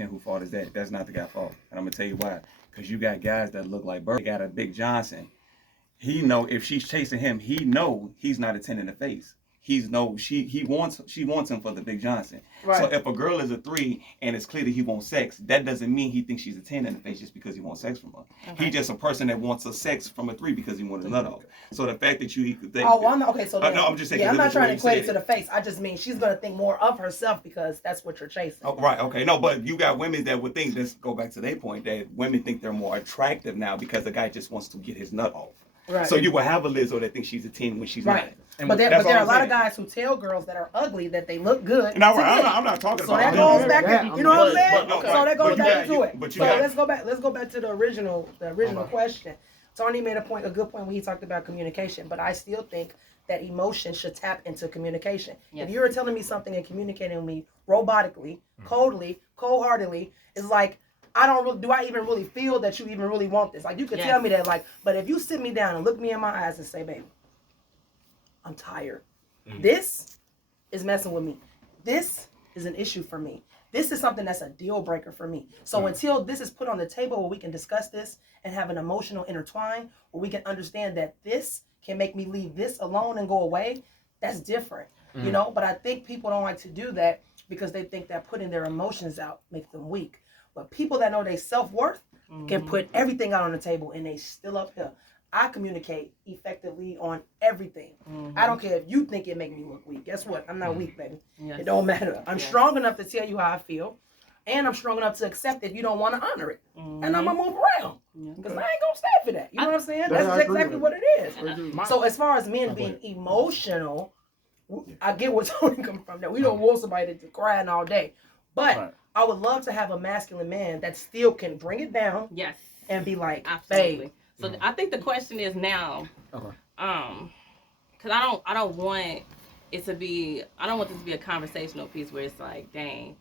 And who fault is that? That's not the guy's fault. And I'm gonna tell you why. Because you got guys that look like Bird. They got a Big Johnson. He know if she's chasing him, he know he's not a 10 in the face. He's no she wants him for the Big Johnson. Right. So if a girl is a 3 and it's clear that he wants sex, that doesn't mean he thinks she's a 10 in the face just because he wants sex from her. Okay. He's just a person that wants a sex from a 3 because he wants a nut off. So the fact that you think I'm not, okay, so no, I'm just saying, I'm not trying to equate it to the face. I just mean she's gonna think more of herself because that's what you're chasing. Oh, right, okay. No, but you got women that would think, let's go back to their point, that women think they're more attractive now because the guy just wants to get his nut off. Right. So you will have a Lizzo that thinks she's a 10 when she's not. But there are a lot of guys who tell girls that are ugly that they look good. No, I'm not talking about that. So that goes back. You know what I'm saying? So that goes back to it. So let's go back to the original question. Tony made a good point when he talked about communication. But I still think that emotion should tap into communication. Yes. If you're telling me something and communicating with me robotically, coldly, cold-heartedly, it's like, do I even really feel that you even really want this? Like, you could tell me that, like, but if you sit me down and look me in my eyes and say, baby, I'm tired. Mm-hmm. This is messing with me. This is an issue for me. This is something that's a deal breaker for me. So until this is put on the table where we can discuss this and have an emotional intertwine, where we can understand that this can make me leave this alone and go away, that's different. You know, but I think people don't like to do that because they think that putting their emotions out makes them weak. But people that know their self-worth can put everything out on the table and they still up here. I communicate effectively on everything. I don't care if you think it make me look weak. Guess what? I'm not weak, baby. Yes. It don't matter. I'm strong enough to tell you how I feel. And I'm strong enough to accept if you don't want to honor it. And I'm going to move around. Because I ain't going to stand for that. You know what I'm saying? That's exactly what it is. So as far as men being emotional, I get where Tony coming from. That we don't want somebody to crying all day. But I would love to have a masculine man that still can bring it down. Yes. And be like, babe. So I think the question is now, because I don't want this to be a conversational piece where it's like, dang,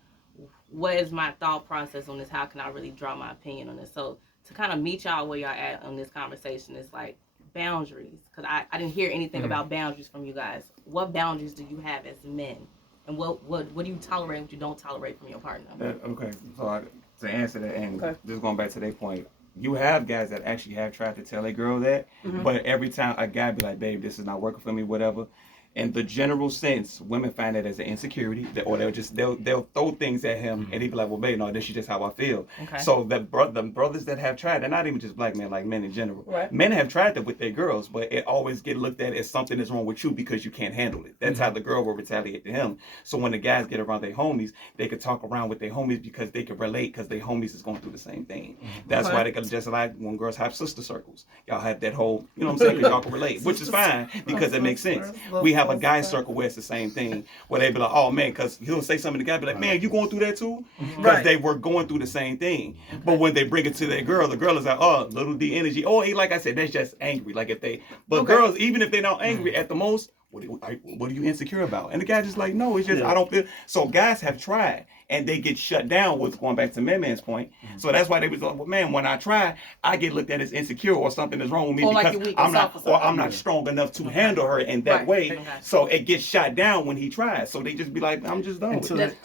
what is my thought process on this? How can I really draw my opinion on this? So to kind of meet y'all where y'all at on this conversation is like boundaries, because I didn't hear anything about boundaries from you guys. What boundaries do you have as men? And what do you tolerate, what you don't tolerate from your partner? Okay, so to answer that, and just going back to their point, you have guys that actually have tried to tell a girl that, but every time a guy be like, babe, this is not working for me, whatever. In the general sense, women find that as an insecurity, or they'll throw things at him, and he'd be like, well, babe, no, this is just how I feel. Okay. So the brothers that have tried, they're not even just black men, like men in general. Right. Men have tried that with their girls, but it always get looked at as something is wrong with you because you can't handle it. That's how the girl will retaliate to him. So when the guys get around their homies, they could talk around with their homies because they can relate, because their homies is going through the same thing. That's why they could, just like when girls have sister circles, y'all have that whole, you know what I'm saying, because y'all can relate, which is fine because it makes sense. We have a guy circle where it's the same thing, where they be like, oh man, because he'll say something to the guy, be like, man, you going through that too? Because they were going through the same thing. But when they bring it to their girl, the girl is like, oh, little D energy. Oh, like I said, that's just angry. Like if they, but girls, even if they're not angry at the most, what are you insecure about? And the guy just like, no, it's just, I don't feel. So guys have tried and they get shut down, with going back to man's point. So that's why they was like, well, man, when I try, I get looked at as insecure or something is wrong with me, or because like I'm not strong enough to handle her in that way. So it gets shot down when he tries. So they just be like, I'm just done with it.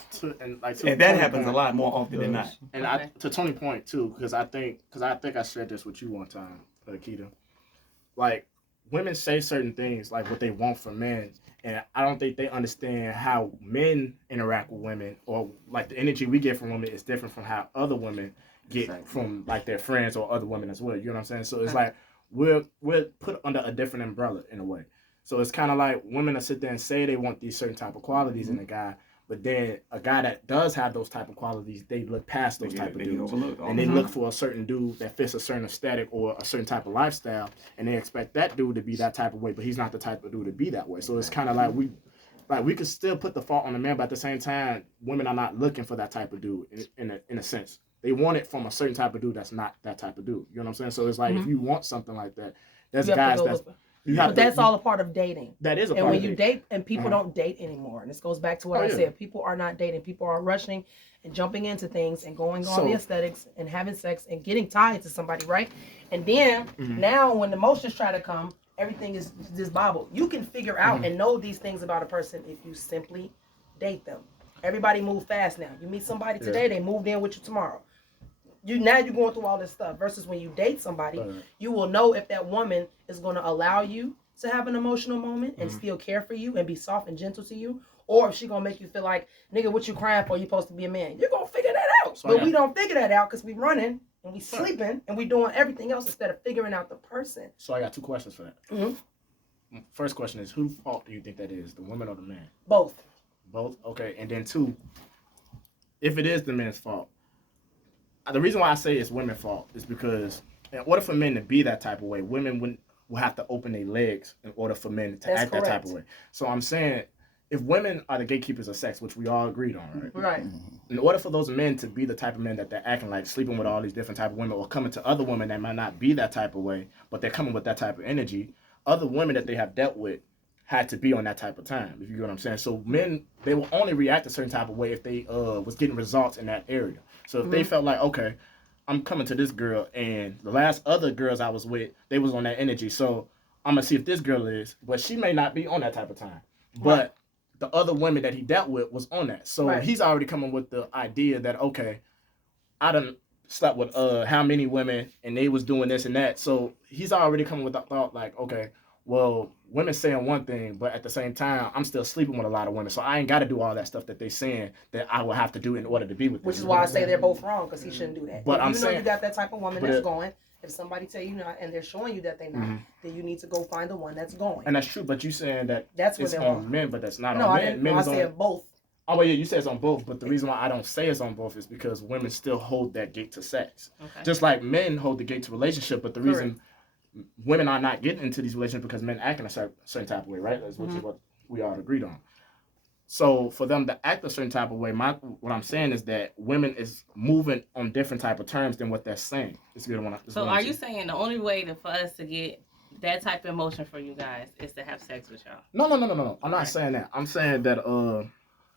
And that happens a lot more often than not. And to Tony's point too, because I think I shared this with you one time, Keita. Like, women say certain things like what they want from men, and I don't think they understand how men interact with women, or like the energy we get from women is different from how other women get from like their friends or other women as well. You know what I'm saying? So it's like we're put under a different umbrella in a way. So it's kind of like women will sit there and say they want these certain type of qualities in a guy, but then a guy that does have those type of qualities, they look past those type of dudes. And they look for a certain dude that fits a certain aesthetic or a certain type of lifestyle, and they expect that dude to be that type of way, but he's not the type of dude to be that way. So it's kind of like we could still put the fault on the man, but at the same time, women are not looking for that type of dude in a sense. They want it from a certain type of dude that's not that type of dude. You know what I'm saying? So it's like if you want something like that, there's guys that's... But that's all a part of dating. That is a part of dating. And when you date, and people don't date anymore. And this goes back to what I said. People are not dating. People are rushing and jumping into things and going on the aesthetics and having sex and getting tied to somebody, right? And then now when the emotions try to come, everything is disbobbled. You can figure out and know these things about a person if you simply date them. Everybody move fast now. You meet somebody today, they moved in with you tomorrow. Now you're going through all this stuff. Versus when you date somebody, you will know if that woman is going to allow you to have an emotional moment and still care for you and be soft and gentle to you, or if she gonna make you feel like, nigga, what you crying for? You supposed to be a man. You're gonna figure that out. So but we don't figure that out because we running and we sleeping and we doing everything else instead of figuring out the person. So I got 2 questions for that. First question is, whose fault do you think that is, the woman or the man? Both. Okay. And then 2, if it is the man's fault, the reason why I say it's women's fault is because in order for men to be that type of way, women will have to open their legs in order for men to act that type of way. So I'm saying, if women are the gatekeepers of sex, which we all agreed on, right? Right. In order for those men to be the type of men that they're acting like, sleeping with all these different type of women, or coming to other women that might not be that type of way, but they're coming with that type of energy, other women that they have dealt with had to be on that type of time, if you get what I'm saying. So men, they will only react a certain type of way if they was getting results in that area. So if they felt like, okay, I'm coming to this girl, and the last other girls I was with, they was on that energy, so I'm going to see if this girl is, but she may not be on that type of time. But the other women that he dealt with was on that. So he's already coming with the idea that, okay, I done slept with how many women, and they was doing this and that. So he's already coming with the thought like, okay, well, women saying one thing, but at the same time, I'm still sleeping with a lot of women, so I ain't got to do all that stuff that they saying that I will have to do in order to be with them. Which is why I say they're both wrong, because he shouldn't do that. But if you know you got that type of woman that's going, if somebody tell you not and they're showing you that they're not, then you need to go find the one that's going. And that's true, but you saying that that's it's on wrong. Men, but that's not no, on men. Men. No, men I is said on both. Oh, well, yeah, you said it's on both, but the reason why I don't say it's on both is because women still hold that gate to sex. Okay. Just like men hold the gate to relationship, but the reason women are not getting into these relationships because men act in a certain type of way, right? That's which is what we all agreed on. So for them to act a certain type of way, what I'm saying is that women is moving on different type of terms than what they're saying. It's good. So are you saying the only way for us to get that type of emotion for you guys is to have sex with y'all? No. I'm not saying that. I'm saying that.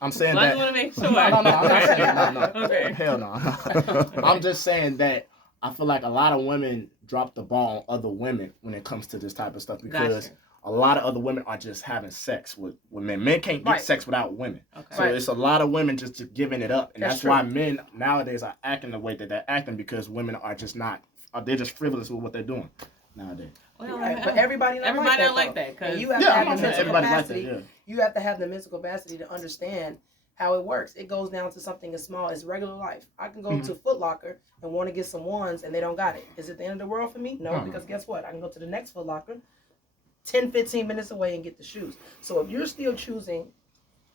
I'm saying that. I just want to make sure. No. I'm not saying no. Okay. Hell no. I'm just saying that I feel like a lot of women drop the ball on other women when it comes to this type of stuff because a lot of other women are just having sex with men. Men can't get sex without women. Okay. So it's a lot of women just giving it up. And that's why men nowadays are acting the way that they're acting because women are just not, they're just frivolous with what they're doing nowadays. Well, but everybody not like that. Cause you have to have the mental capacity. Like that, you have to have the mental capacity to understand how it works. It goes down to something as small as regular life. I can go to Foot Locker and want to get some ones and they don't got it. Is it the end of the world for me? No, because guess what? I can go to the next Foot Locker 10, 15 minutes away and get the shoes. So if you're still choosing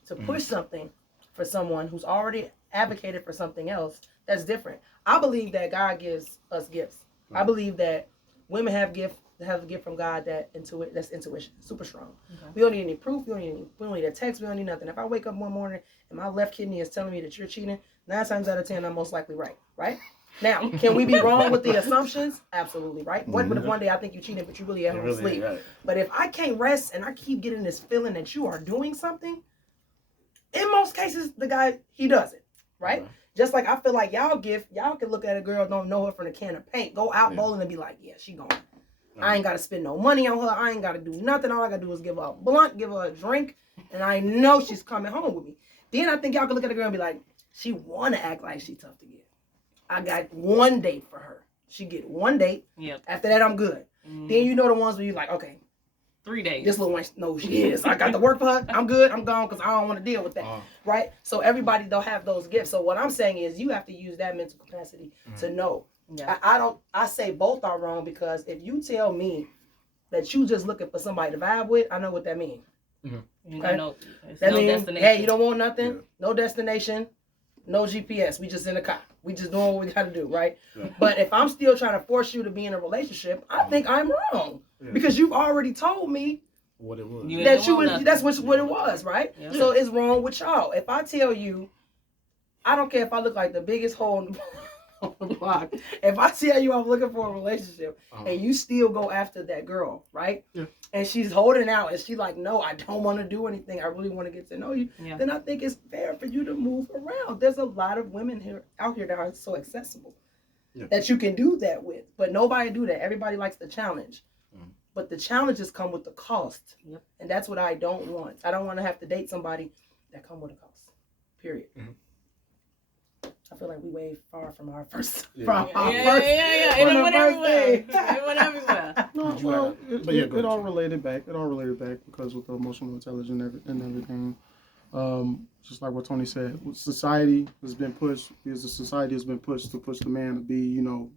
to push something for someone who's already advocated for something else, that's different. I believe that God gives us gifts. I believe that women have a gift from God that's intuition, super strong. Okay. We don't need any proof. We don't need a text. We don't need nothing. If I wake up one morning and my left kidney is telling me that you're cheating, 9 times out of 10, I'm most likely right? Now, can we be wrong with the assumptions? Absolutely, right? What if one day I think you're cheating, but you really at home asleep? Right. But if I can't rest and I keep getting this feeling that you are doing something, in most cases, the guy, he does it, right? Yeah. Just like I feel like y'all can look at a girl, don't know her from a can of paint, go out bowling and be like, yeah, she gone. I ain't got to spend no money on her. I ain't got to do nothing. All I got to do is give her a blunt, give her a drink, and I know she's coming home with me. Then I think y'all can look at a girl and be like, she want to act like she tough to get. I got one date for her. She get one date. Yep. After that, I'm good. Mm. Then you know the ones where you're like, okay, 3 days. This little one knows she is. I got to work for her. I'm good. I'm gone because I don't want to deal with that. Right? So everybody don't have those gifts. So what I'm saying is you have to use that mental capacity to know. Yeah. I say both are wrong because if you tell me that you just looking for somebody to vibe with, I know what that means. Mm-hmm. Okay? That means, hey, you don't want nothing, no destination, no GPS. We just in the car. We just doing what we got to do, right? Yeah. But if I'm still trying to force you to be in a relationship, I think I'm wrong because you've already told me what it was. That's what it was, right? Yeah. So it's wrong with y'all. If I tell you, I don't care if I look like the biggest hole on the block. If I tell you I'm looking for a relationship and you still go after that girl, right? Yeah. And she's holding out and she's like, no, I don't want to do anything. I really want to get to know you. Yeah. Then I think it's fair for you to move around. There's a lot of women out here that are so accessible that you can do that with. But nobody do that. Everybody likes the challenge. But the challenges come with the cost. Yep. And that's what I don't want. I don't want to have to date somebody that come with a cost. Period. Mm-hmm. I feel like we way far from our first. Yeah. It went everywhere. It went everywhere. No, well, it all related back. It all related back because with the emotional intelligence and everything. Just like what Tony said, society has been pushed because the society has been pushed to push the man to be, you know,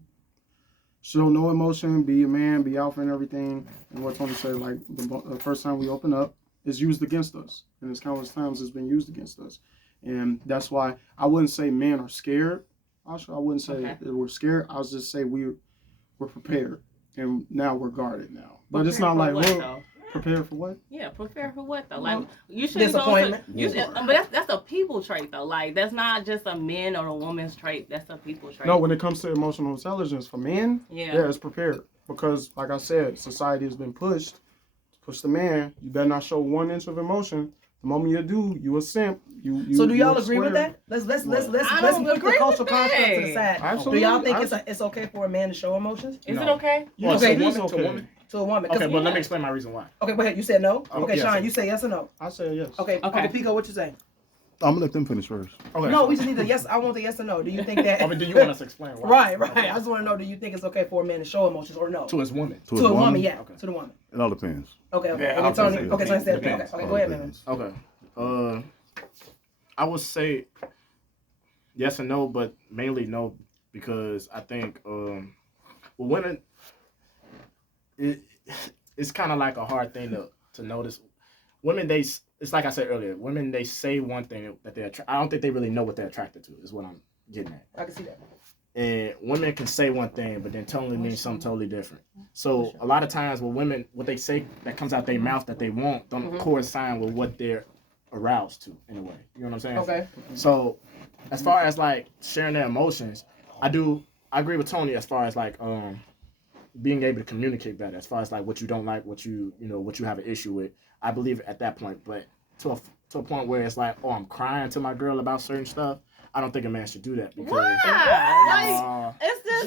show no emotion, be a man, be alpha and everything. And what Tony said, like the first time we open up, is used against us, and it's countless times it's been used against us. And that's why I wouldn't say men are scared. Also, I wouldn't say that we're scared. I would just say we're prepared, and now we're guarded now. But it's not like we're prepared for what? Yeah, prepared for what though? Like you should disappointment. But that's a people trait though. Like that's not just a man or a woman's trait. That's a people trait. No, when it comes to emotional intelligence for men, yeah, it's prepared because, like I said, society has been pushed to push the man. You better not show 1 inch of emotion. The moment you do, you a simp. So do y'all agree with that? Let's put the cultural construct to the side. Absolutely. Do y'all think it's okay for a man to show emotions? Is it okay? Well, okay, it is okay. To a woman. Okay, but let me explain my reason why. Okay, go ahead. You said no? Okay, yes. Sean, you say yes or no? I say yes. Okay, Pico, what you say? I'm gonna let them finish first. Okay. No, we just need the yes. I want the yes or no. Do you think that? I mean, do you want us to explain why? Right. I just want to know. Do you think it's okay for a man to show emotions or no? To his woman. To a woman, yeah. Okay. To the woman. It all depends. Okay. Yeah, Tony. it Okay, Tony said depends. okay. Go ahead, man. Okay. I would say yes and no, but mainly no because I think women it's kind of like a hard thing to notice. Women, it's like I said earlier. Women, they say one thing that they're. I don't think they really know what they're attracted to. Is what I'm getting at. I can see that. And women can say one thing, but then totally means something totally different. So a lot of times, with women, what they say that comes out their mouth that they want don't coincide with what they're aroused to in a way. You know what I'm saying? Okay. So as far as like sharing their emotions, I agree with Tony as far as like being able to communicate better. As far as like what you don't like, what you have an issue with. I believe at that point, but to a point where it's like, oh, I'm crying to my girl about certain stuff. I don't think a man should do that because It's this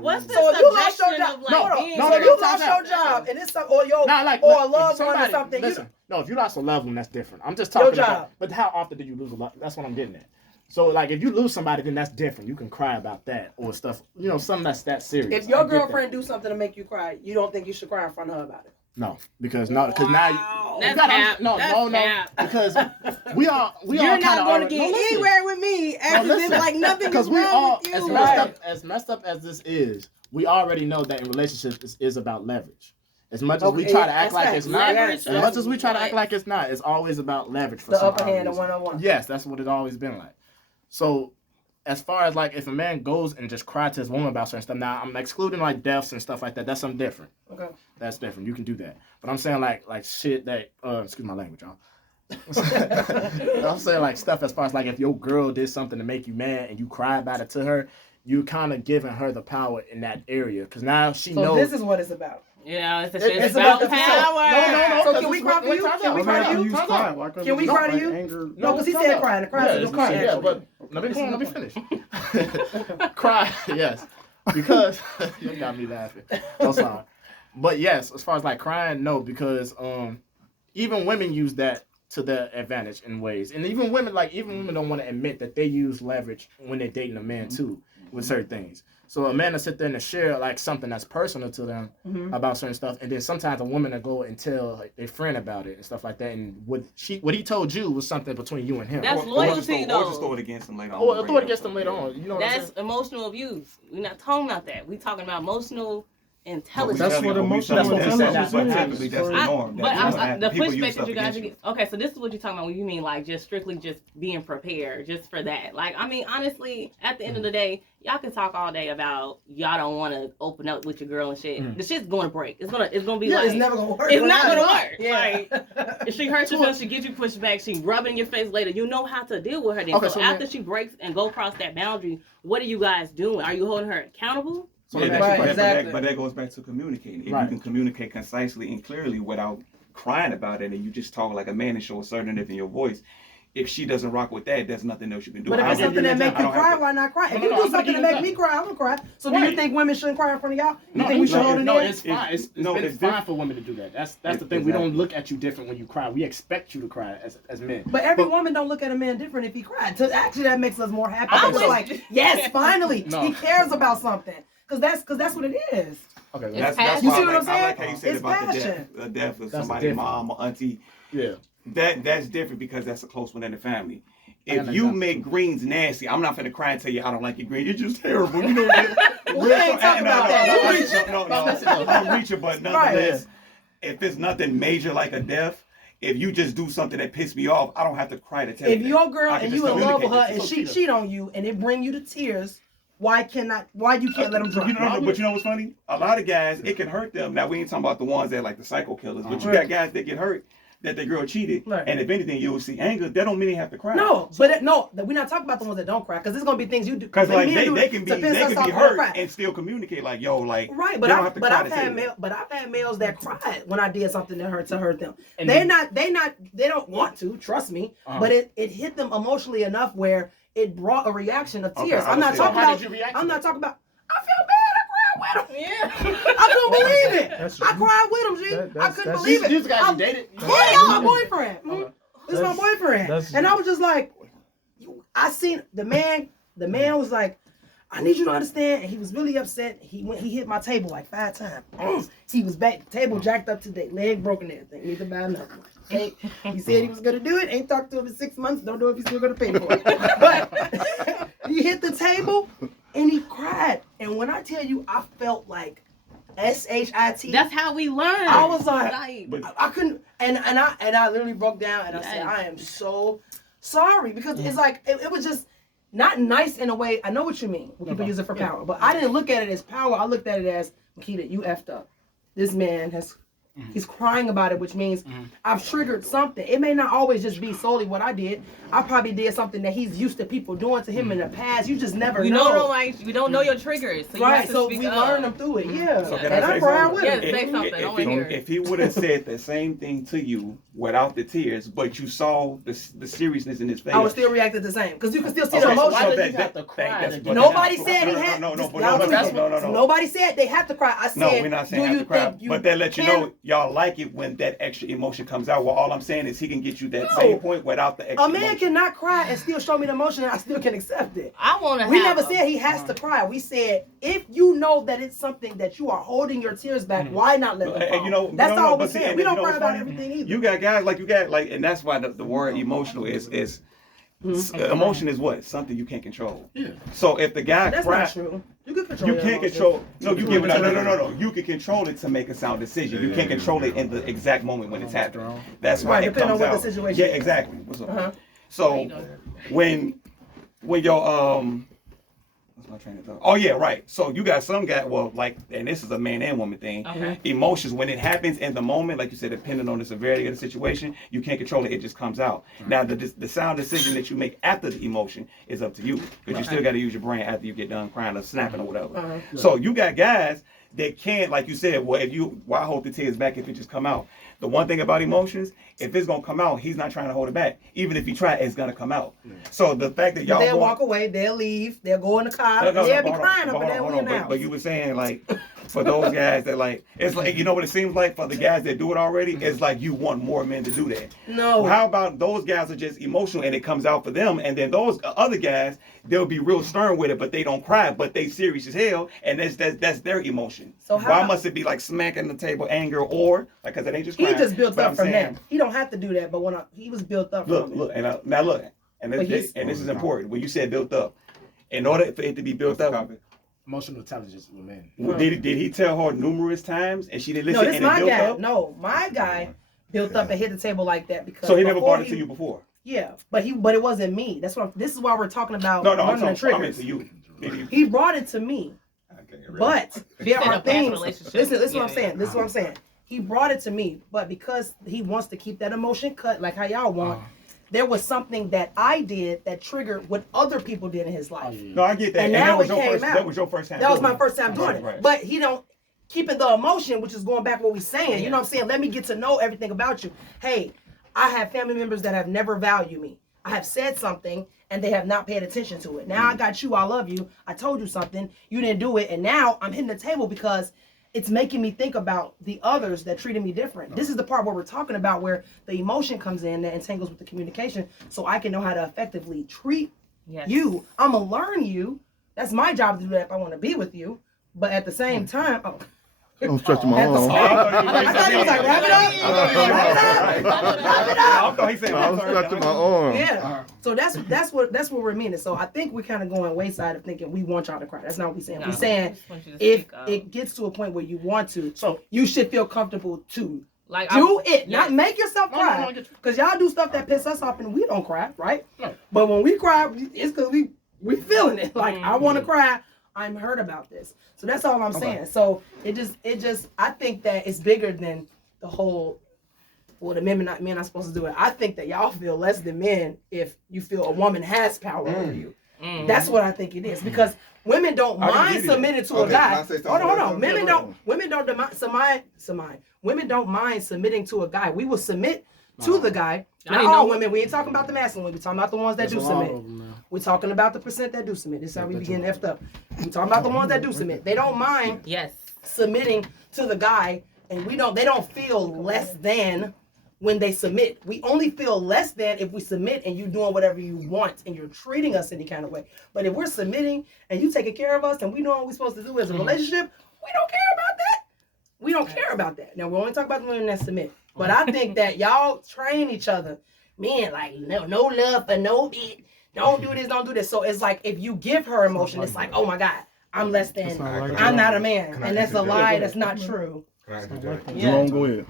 what's the subjection of like being so you lost your job and it's or your or a loved one or something. Listen, no, if you lost a loved one, that's different. I'm just talking about. But how often do you lose a loved? That's what I'm getting at. So like if you lose somebody, then that's different. You can cry about that or stuff. You know, something that's that serious. If your girlfriend do something to make you cry, you don't think you should cry in front of her about it. No, because now That's no, because we all You're not going to get anywhere with me after this, like nothing is wrong with you. As messed up as this is, we already know that in relationships is about leverage. As much as we try to act like it's not, it's always about leverage for the upper hand and one-on-one. Yes, that's what it's always been like. So as far as like if a man goes and just cries to his woman about certain stuff, now I'm excluding like deaths and stuff like that. That's something different. Okay. That's different. You can do that. But I'm saying like shit that excuse my language, y'all. I'm saying like stuff as far as like if your girl did something to make you mad and you cry about it to her, you kind of giving her the power in that area because now she knows. So this is what it's about. Yeah, it's about power. No. So can we cry for you? Can we cry to you? Can we cry to you? No, because he said crying. Yeah, but let me finish. Cry, yes, because you got me laughing. I'm sorry, but yes, as far as like crying, no, because even women use that to their advantage in ways, and even women don't want to admit that they use leverage when they're dating a man too with certain things. So a man will sit there and share like something that's personal to them about certain stuff, and then sometimes a woman will go and tell like, their friend about it and stuff like that. And what he told you was something between you and him. That's loyalty, though. Or just throw it against him later on. Or throw it against him later on. You know what I'm saying? That's emotional abuse. We're not talking about that. We're talking about emotional intelligence. That's what emotional intelligence is. That's the norm. But the pushback that you guys get. Okay, so this is what you're talking about when you mean like just strictly just being prepared just for that. Like, I mean, honestly, at the end of the day, y'all can talk all day about y'all don't want to open up with your girl and shit. The shit's going to break. It's gonna be like it's never gonna work. It's not gonna work. Yeah. Like, if she hurts you, she gives you pushback. She rubbing in your face later. You know how to deal with her. Then. Okay, so after she breaks and go across that boundary, what are you guys doing? Are you holding her accountable? So but that goes back to communicating. If you can communicate concisely and clearly without crying about it, and you just talk like a man and show a certainty in your voice, if she doesn't rock with that, there's nothing else you can do. But if it's something that make you cry, why not cry? If you do something to make me cry, I'm gonna cry. So do you think women shouldn't cry in front of y'all? You think we should hold it in? No, it's fine. It's fine for women to do that. That's the thing. We don't look at you different when you cry. We expect you to cry as men. But every woman don't look at a man different if he cried. Actually, that makes us more happy. It's like, yes, finally, he cares about something. Cause that's what it is. Okay, that's you why see what I'm saying? I like how you said it's about passion. the death of somebody's mom or auntie. Yeah. That's different because that's a close one in the family. If you make greens nasty, I'm not finna cry and tell you I don't like your greens. You're just terrible. You know what we ain't talking about that. No, I'm reaching, but nonetheless, if it's nothing major like a death, if you just do something that pissed me off, I don't have to cry to tell you. If your girl and you in love with her and she cheat on you and it bring you to tears, why you can't let them drop? But you know what's funny? A lot of guys, it can hurt them. Now we ain't talking about the ones that like the psycho killers, but you got guys that get hurt that their girl cheated, and if anything, you'll see anger. That don't mean they have to cry. No, but we're not talking about the ones that don't cry, because there's gonna be things you do. Because like they can be hurt and still communicate like, yo, like right. But I've had males that cried when I did something that hurt them. And they don't want to, trust me, but it hit them emotionally enough where it brought a reaction of tears. I'm not talking about. I feel bad. Yeah. I couldn't believe it. I cried with him, G. I couldn't believe it. These guys you dated? Yeah, my boyfriend. This is my boyfriend. And I was just like, I seen the man was like, I need you to understand. And he was really upset. He hit my table like 5 times. He was back, the table jacked up today, leg broken and everything. Need to buy another one. Okay. He said he was gonna do it. Ain't talked to him in 6 months. Don't know if he's still gonna pay for it. But he hit the table and he cried. And when I tell you, I felt like SHIT. That's how we learn. I was like I couldn't, and I literally broke down and I said, I am so sorry, because it's like it was just not nice in a way. I know what you mean. People use it for power, but I didn't look at it as power. I looked at it as, Makita, you effed up. This man has. He's crying about it, which means I've triggered something. It may not always just be solely what I did. I probably did something that he's used to people doing to him in the past. You just never know. You don't know your triggers. So right, so we learn them through it. Yeah. So and I cried with him. Say something. If he would have said the same thing to you without the tears, but you saw the seriousness in his face, I would still react the same, because you can still see the emotion. Why did you have to cry? Nobody said he had. No. Nobody said they have to cry. I said, no, we're not saying have to cry, but that lets you know y'all like it when that extra emotion comes out. Well, all I'm saying is he can get you that same point without the extra emotion. Cannot cry and still show me the emotion, and I still can accept it. We never said he has to cry. We said, if you know that it's something that you are holding your tears back, why not let them fall? That's all we're saying. We don't cry about everything either. You got guys and that's why the word emotional is emotion is what? Something you can't control. Yeah. So if the guy that's cries, not true. You can control. You can't control. No, you give it. No. You can control it to make a sound decision. You can't control it in the exact moment when it's happening. That's why it comes out. Depending on what the situation. Yeah, exactly. What's up? So when your what's my train of thought? Oh yeah, right. So you got some guy. Well, like, and this is a man and woman thing. Okay. Emotions, when it happens in the moment, like you said, depending on the severity of the situation, you can't control it. It just comes out. Now the sound decision that you make after the emotion is up to you, because you still got to use your brain after you get done crying or snapping or whatever. So you got guys that can't, like you said, well, why hold the tears back if it just come out? The one thing about emotions, if it's gonna come out, he's not trying to hold it back. Even if he try, it's gonna come out. So the fact that they'll walk away, they'll leave, they'll go in the car, they'll be crying up in there now. But you were saying, like, for those guys that, like, it's like, you know what it seems like for the guys that do it already? It's like you want more men to do that. No. Well, how about those guys are just emotional and it comes out for them, and then those other guys, they'll be real stern with it, but they don't cry, but they serious as hell, and that's their emotion. So why must it be like smacking the table, anger, or like, because it ain't just crying? He just built up from that. He don't have to do that, but he was built up. Look, and this is important. When you said built up, in order for it to be built up, emotional intelligence with men. Did he tell her numerous times and she didn't listen? No, this my guy. No, my guy built up and hit the table like that because. So he never brought it to you before. Yeah, but it wasn't me. That's what. This is why we're talking about. No, I'm talking to you. He brought it to me, but there are things. Listen, this is what I'm saying. This is what I'm saying. He brought it to me, but because he wants to keep that emotion cut, like how y'all want, there was something that I did that triggered what other people did in his life. No, I get that. And now it came out. That was your first time. That was my first time doing it. Right. But he don't keeping the emotion, which is going back what we're saying. You know what I'm saying? Let me get to know everything about you. Hey, I have family members that have never valued me. I have said something and they have not paid attention to it. Now I got you, I love you, I told you something, you didn't do it, and now I'm hitting the table because it's making me think about the others that treated me different. This is the part where we're talking about where the emotion comes in that entangles with the communication, so I can know how to effectively treat you. I'm going to learn you. That's my job to do that if I want to be with you. But at the same time, I'm stretching my arm. I thought he was like, wrap it up. I was stretching my arm. Yeah. So that's what we're meaning. So I think we're kind of going wayside of thinking we want y'all to cry. That's not what we're saying. We're saying if it gets to a point where you want to, so you should feel comfortable to do it. Not make yourself cry. Because y'all do stuff that piss us off and we don't cry, right? No. But when we cry, it's because we feeling it. Like, I want to cry. I'm hurt about this. So that's all I'm saying. So it just I think that it's bigger than the whole, well, the men are supposed to do it. I think that y'all feel less than men if you feel a woman has power over you. That's what I think it is. Because women don't mind submitting to a guy. Hold on. Women don't mind submitting to a guy. We will submit to the guy. Not all women. We ain't talking about the masculine. We're talking about the ones that do submit. We're talking about the percent that do submit. This is how we be getting effed up. We're talking about the ones that do submit. They don't mind submitting to the guy, and they don't feel less than when they submit. We only feel less than if we submit and you doing whatever you want and you're treating us any kind of way. But if we're submitting and you taking care of us and we know what we're supposed to do as a relationship, we don't care about that. We don't care about that. Now, we only talk about the women that submit. But I think that y'all train each other. Men, like, no love for no bit. Don't do this, don't do this. So it's like if you give her emotion, it's like, oh my God, I'm less than, I'm not a man. And that's a lie, that's not true. Jerome, go ahead.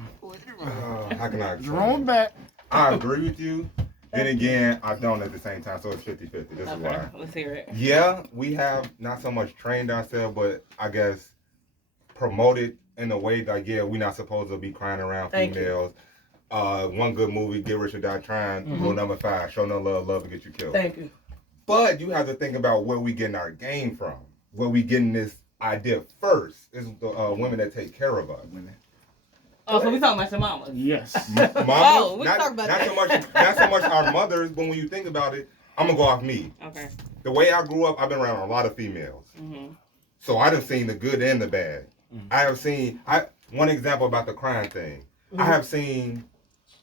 How can I? Jerome back. I agree with you. Then again, I don't at the same time, so it's 50-50. This is why. Let's hear it. Yeah, we have not so much trained ourselves, but I guess promoted in a way that, we're not supposed to be crying around females. One good movie, Get Rich or Die Trying. Rule number 5, show no love, love will get you killed. Thank you. But you have to think about where we getting our game from. Where we getting this idea first is the women that take care of us. Oh, so we talking about your mamas? Yes. Mamas, we talking about not so much our mothers, but when you think about it, I'm gonna go off me. Okay. The way I grew up, I've been around a lot of females. So I done seen the good and the bad. I have seen, one example about the crying thing. I have seen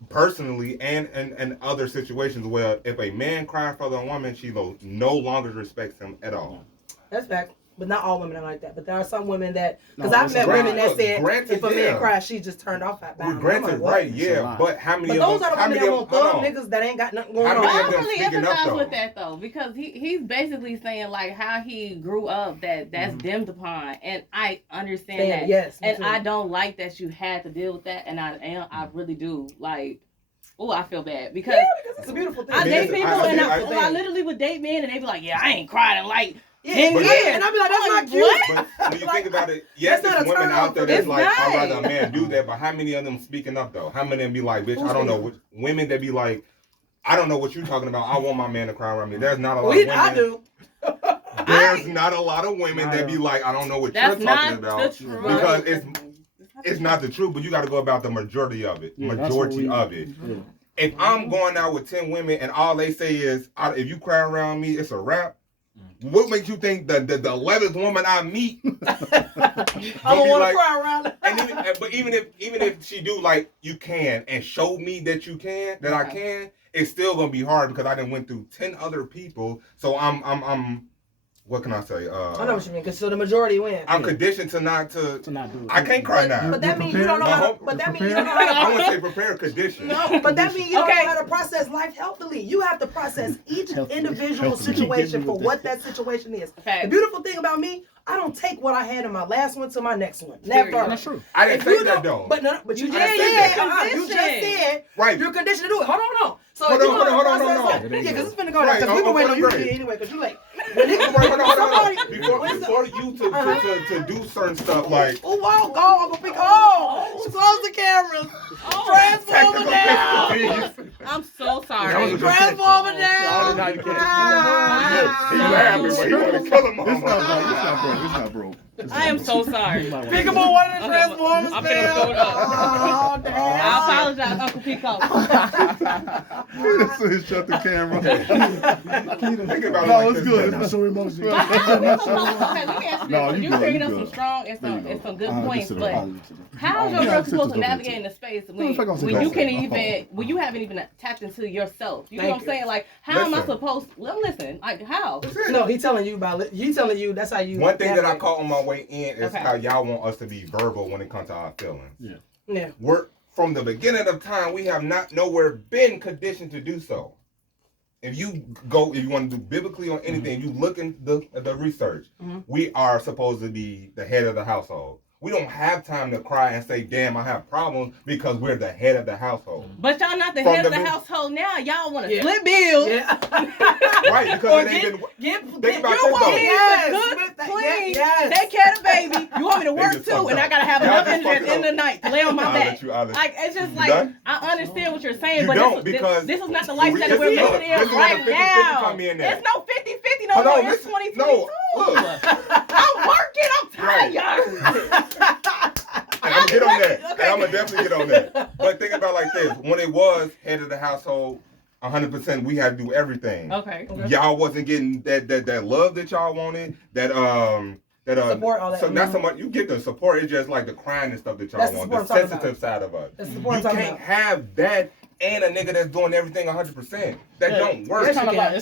personally and other situations where if a man cries for a woman, she no longer respects him at all. That's fact. But not all women are like that. But there are some women that, because I've met women that said if a man cries, she just turned off at battle. Granted, right, yeah. But how many of them? But those are the women that want thug niggas that ain't got nothing going on. I don't really empathize with that though, because he's basically saying like how he grew up that's dimmed upon, and I understand that. Yes, and I don't like that you had to deal with that, and I really do like. Oh, I feel bad because it's a beautiful thing. I date people I literally would date men and they be like, yeah, I ain't crying like. And I'd be like, that's not cute. But when you think about it, yes, there's women out there that's like, I'd rather a man do that, but how many of them speaking up though? How many of them be like, bitch, I don't know. Women that be like, I don't know what you're talking about. I want my man to cry around me. There's not a lot of women. I do. There's not a lot of women that be like, I don't know what you're talking about. Because it's not the truth, but you got to go about the majority of it. If I'm going out with 10 women and all they say is, if you cry around me, it's a wrap. What makes you think that the 11th woman I meet I don't want to cry around her. But even if she do like you can and show me that you can, that I can, it's still gonna be hard because I done went through 10 other people. So I'm what can I say? I know what you mean. Cause so the majority win. I'm conditioned to not do it. I can't cry now. But that means you don't know how to. But that means you don't know how to. I wouldn't say prepare, condition. No, but that means you don't know how to process life healthily. You have to process each individual situation for what that situation is. The beautiful thing about me, I don't take what I had in my last one to my next one. Never. That's true. I didn't say that though. But you just said. You just said. Right. You're conditioned to do it. Hold on. So hold on. Yeah, because it's finna go down. Because we've been waiting on you anyway. Because you late. Before you to do certain stuff like. Oh wow, go pick. Close the cameras. Transformer down. I'm so sorry. Transformer down. It's not broke. I am so sorry. Think about one of the Transformers. I'm finna throw it up. Oh, damn. I apologize, Uncle Pico. Shut the camera. Think about No, it. it's good. It's It's so emotional. Okay, let me ask you No, this. you You good, bringing you up some good. strong and some good points, but How how's your girl supposed to navigate in the space when you can't even, when you haven't even tapped into yourself? You know what I'm saying? Like, how am I supposed? Listen, like how? No, he's telling you about it. He's telling you that's how you. One thing that I caught on my way in is how y'all want us to be verbal when it comes to our feelings. Yeah. We're from the beginning of time, we have not nowhere been conditioned to do so. If you want to do biblically on anything, you look in the research, we are supposed to be the head of the household. We don't have time to cry and say, damn, I have problems because we're the head of the household. But y'all not the head of the household now. Y'all want to split bills. Yeah. Right, because it ain't been... Think about you want me to cook, clean, take care of the baby. You want me to work too, and I got to have enough energy at the end of the night to lay on my back. Like, it's just like, I understand what you're saying, but this is not the lifestyle that we're living in right now. There's no 50-50 no more. It's 2022. No, look. I'm working. I'm tired. And I'm gonna get on that. And I'm gonna definitely get on that. But think about it like this: when it was head of the household, 100%, we had to do everything. Okay. Y'all wasn't getting that love that y'all wanted. That support, all that. So not so much. You get the support. It's just like the crying and stuff that y'all want. The sensitive side of us. You can't have that. And a nigga that's doing everything 100%. That don't work. It's kind of like,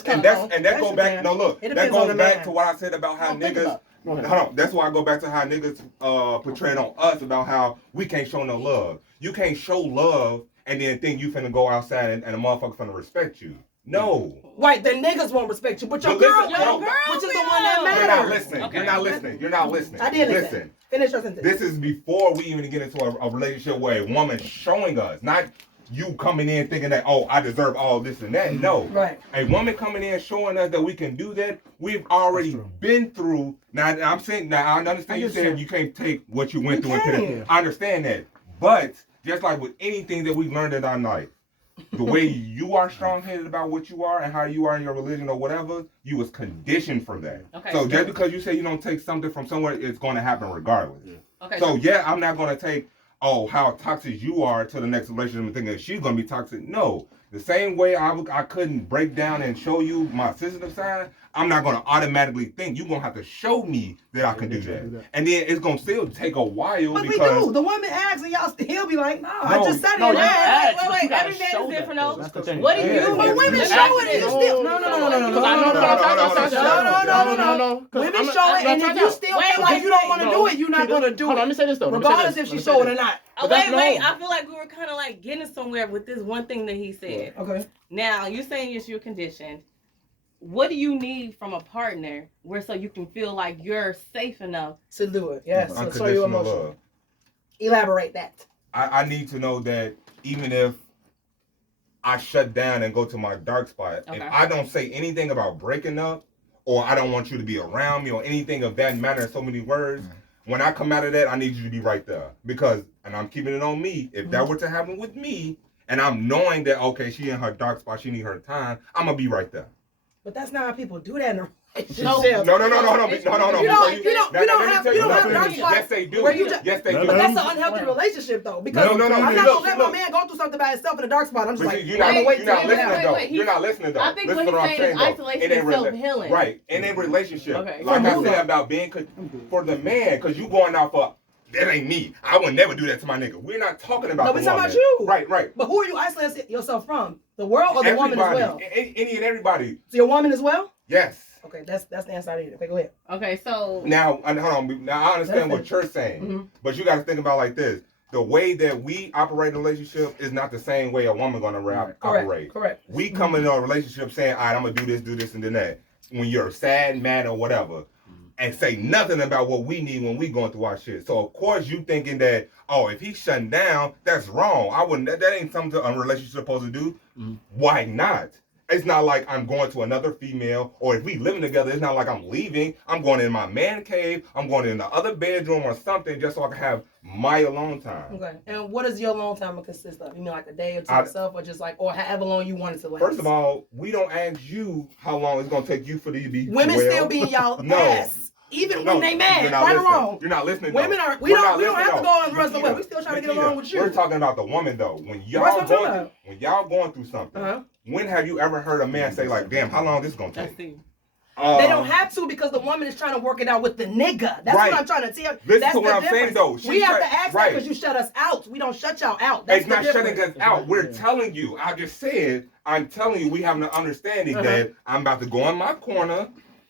and that goes back. No, look. That goes back to what I said about how niggas. Hold on. That's why I go back to how niggas portrayed on us about how we can't show no love. You can't show love and then think you finna go outside and a motherfucker finna respect you. No. Right, the niggas won't respect you, but your girl, which is the one that matters. You're not listening. Okay. You're not listening. I did listen. Finish your sentence. This is before we even get into a relationship where a woman showing us, not you coming in thinking that, oh, I deserve all this and that. No. Right. A woman coming in showing us that we can do that, we've already been through. Now, I'm saying, I understand you saying you can't take what you went through and put it. I understand that. But just like with anything that we learned in our life, the way you are strong-headed about what you are and how you are in your religion or whatever, you was conditioned for that. Okay. So just because you say you don't take something from somewhere, it's going to happen regardless. Okay. So yeah, I'm not going to take, how toxic you are to the next relationship and thinking that she's going to be toxic. No. The same way I couldn't break down and show you my sensitive side, I'm not going to automatically think you're going to have to show me that I can do that. And then it's going to still take a while. But because we do. The woman asks and he'll be like, no, I just said it. Wait, every man is different though. What do you do? But women show it and you still, no. Women show it and if you still feel like you don't want to do it, you're not going to do it. Let me say this though. Regardless if she show it or not. Wait. I feel like we were kind of like getting somewhere with this one thing that he said. Okay. Now, you're saying yes, you're conditioned. What do you need from a partner so you can feel like you're safe enough to do it? Yes. So show you emotion. Elaborate that. I need to know that even if I shut down and go to my dark spot, if I don't say anything about breaking up or I don't want you to be around me or anything of that matter in so many words, when I come out of that, I need you to be right there. Because, and I'm keeping it on me, if that were to happen with me, and I'm knowing that, okay, she in her dark spot, she need her time, I'm going to be right there. But that's not how people do that in a relationship. No. You don't have dark spots. Yes, they do. Yes, they do. But that's an unhealthy relationship, though. Because I'm not going to let my man go through something by himself in a dark spot. I'm just like, you're not listening, though. You're not listening, though. I think what he's saying is isolation is self-healing. Right. And in relationship, like I said about being for the man, because you going out for, that ain't me. I would never do that to my nigga. We're not talking about we're talking about you. Right. But who are you isolating yourself from? The world or the woman as well? Any and everybody. So your woman as well? Yes. Okay, that's the answer I need. Okay, go ahead. Okay, so now hold on. Now I understand what you're saying, but you got to think about it like this: the way that we operate a relationship is not the same way a woman gonna operate. Correct. We come into a relationship saying, "All right, I'm gonna do this, and then that." When you're sad, mad, or whatever, and say nothing about what we need when we going through our shit. So of course you thinking that, if he's shutting down, that's wrong. I wouldn't. That ain't something a relationship supposed to do. Why not? It's not like I'm going to another female, or if we living together, it's not like I'm leaving. I'm going in my man cave. I'm going in the other bedroom or something just so I can have my alone time. Okay. And what does your alone time consist of? You mean like a day or to yourself, or just like, or however long you want it to last? First of all, we don't ask you how long it's gonna take you for you to be. Women still being y'all ass. Even when they mad, right or wrong. You're not listening. Women are. We don't have to go on the rest of the way. We still trying to get along with you. We're talking about the woman though. When y'all going through something, when have you ever heard a man say like, "Damn, how long this gonna take?" They don't have to because the woman is trying to work it out with the nigga. That's what I'm trying to tell you. Listen to what I'm saying though. We have to ask that because you shut us out. We don't shut y'all out. That's it's not shutting us out. We're telling you. I just said. I'm telling you. We have an understanding that I'm about to go in my corner.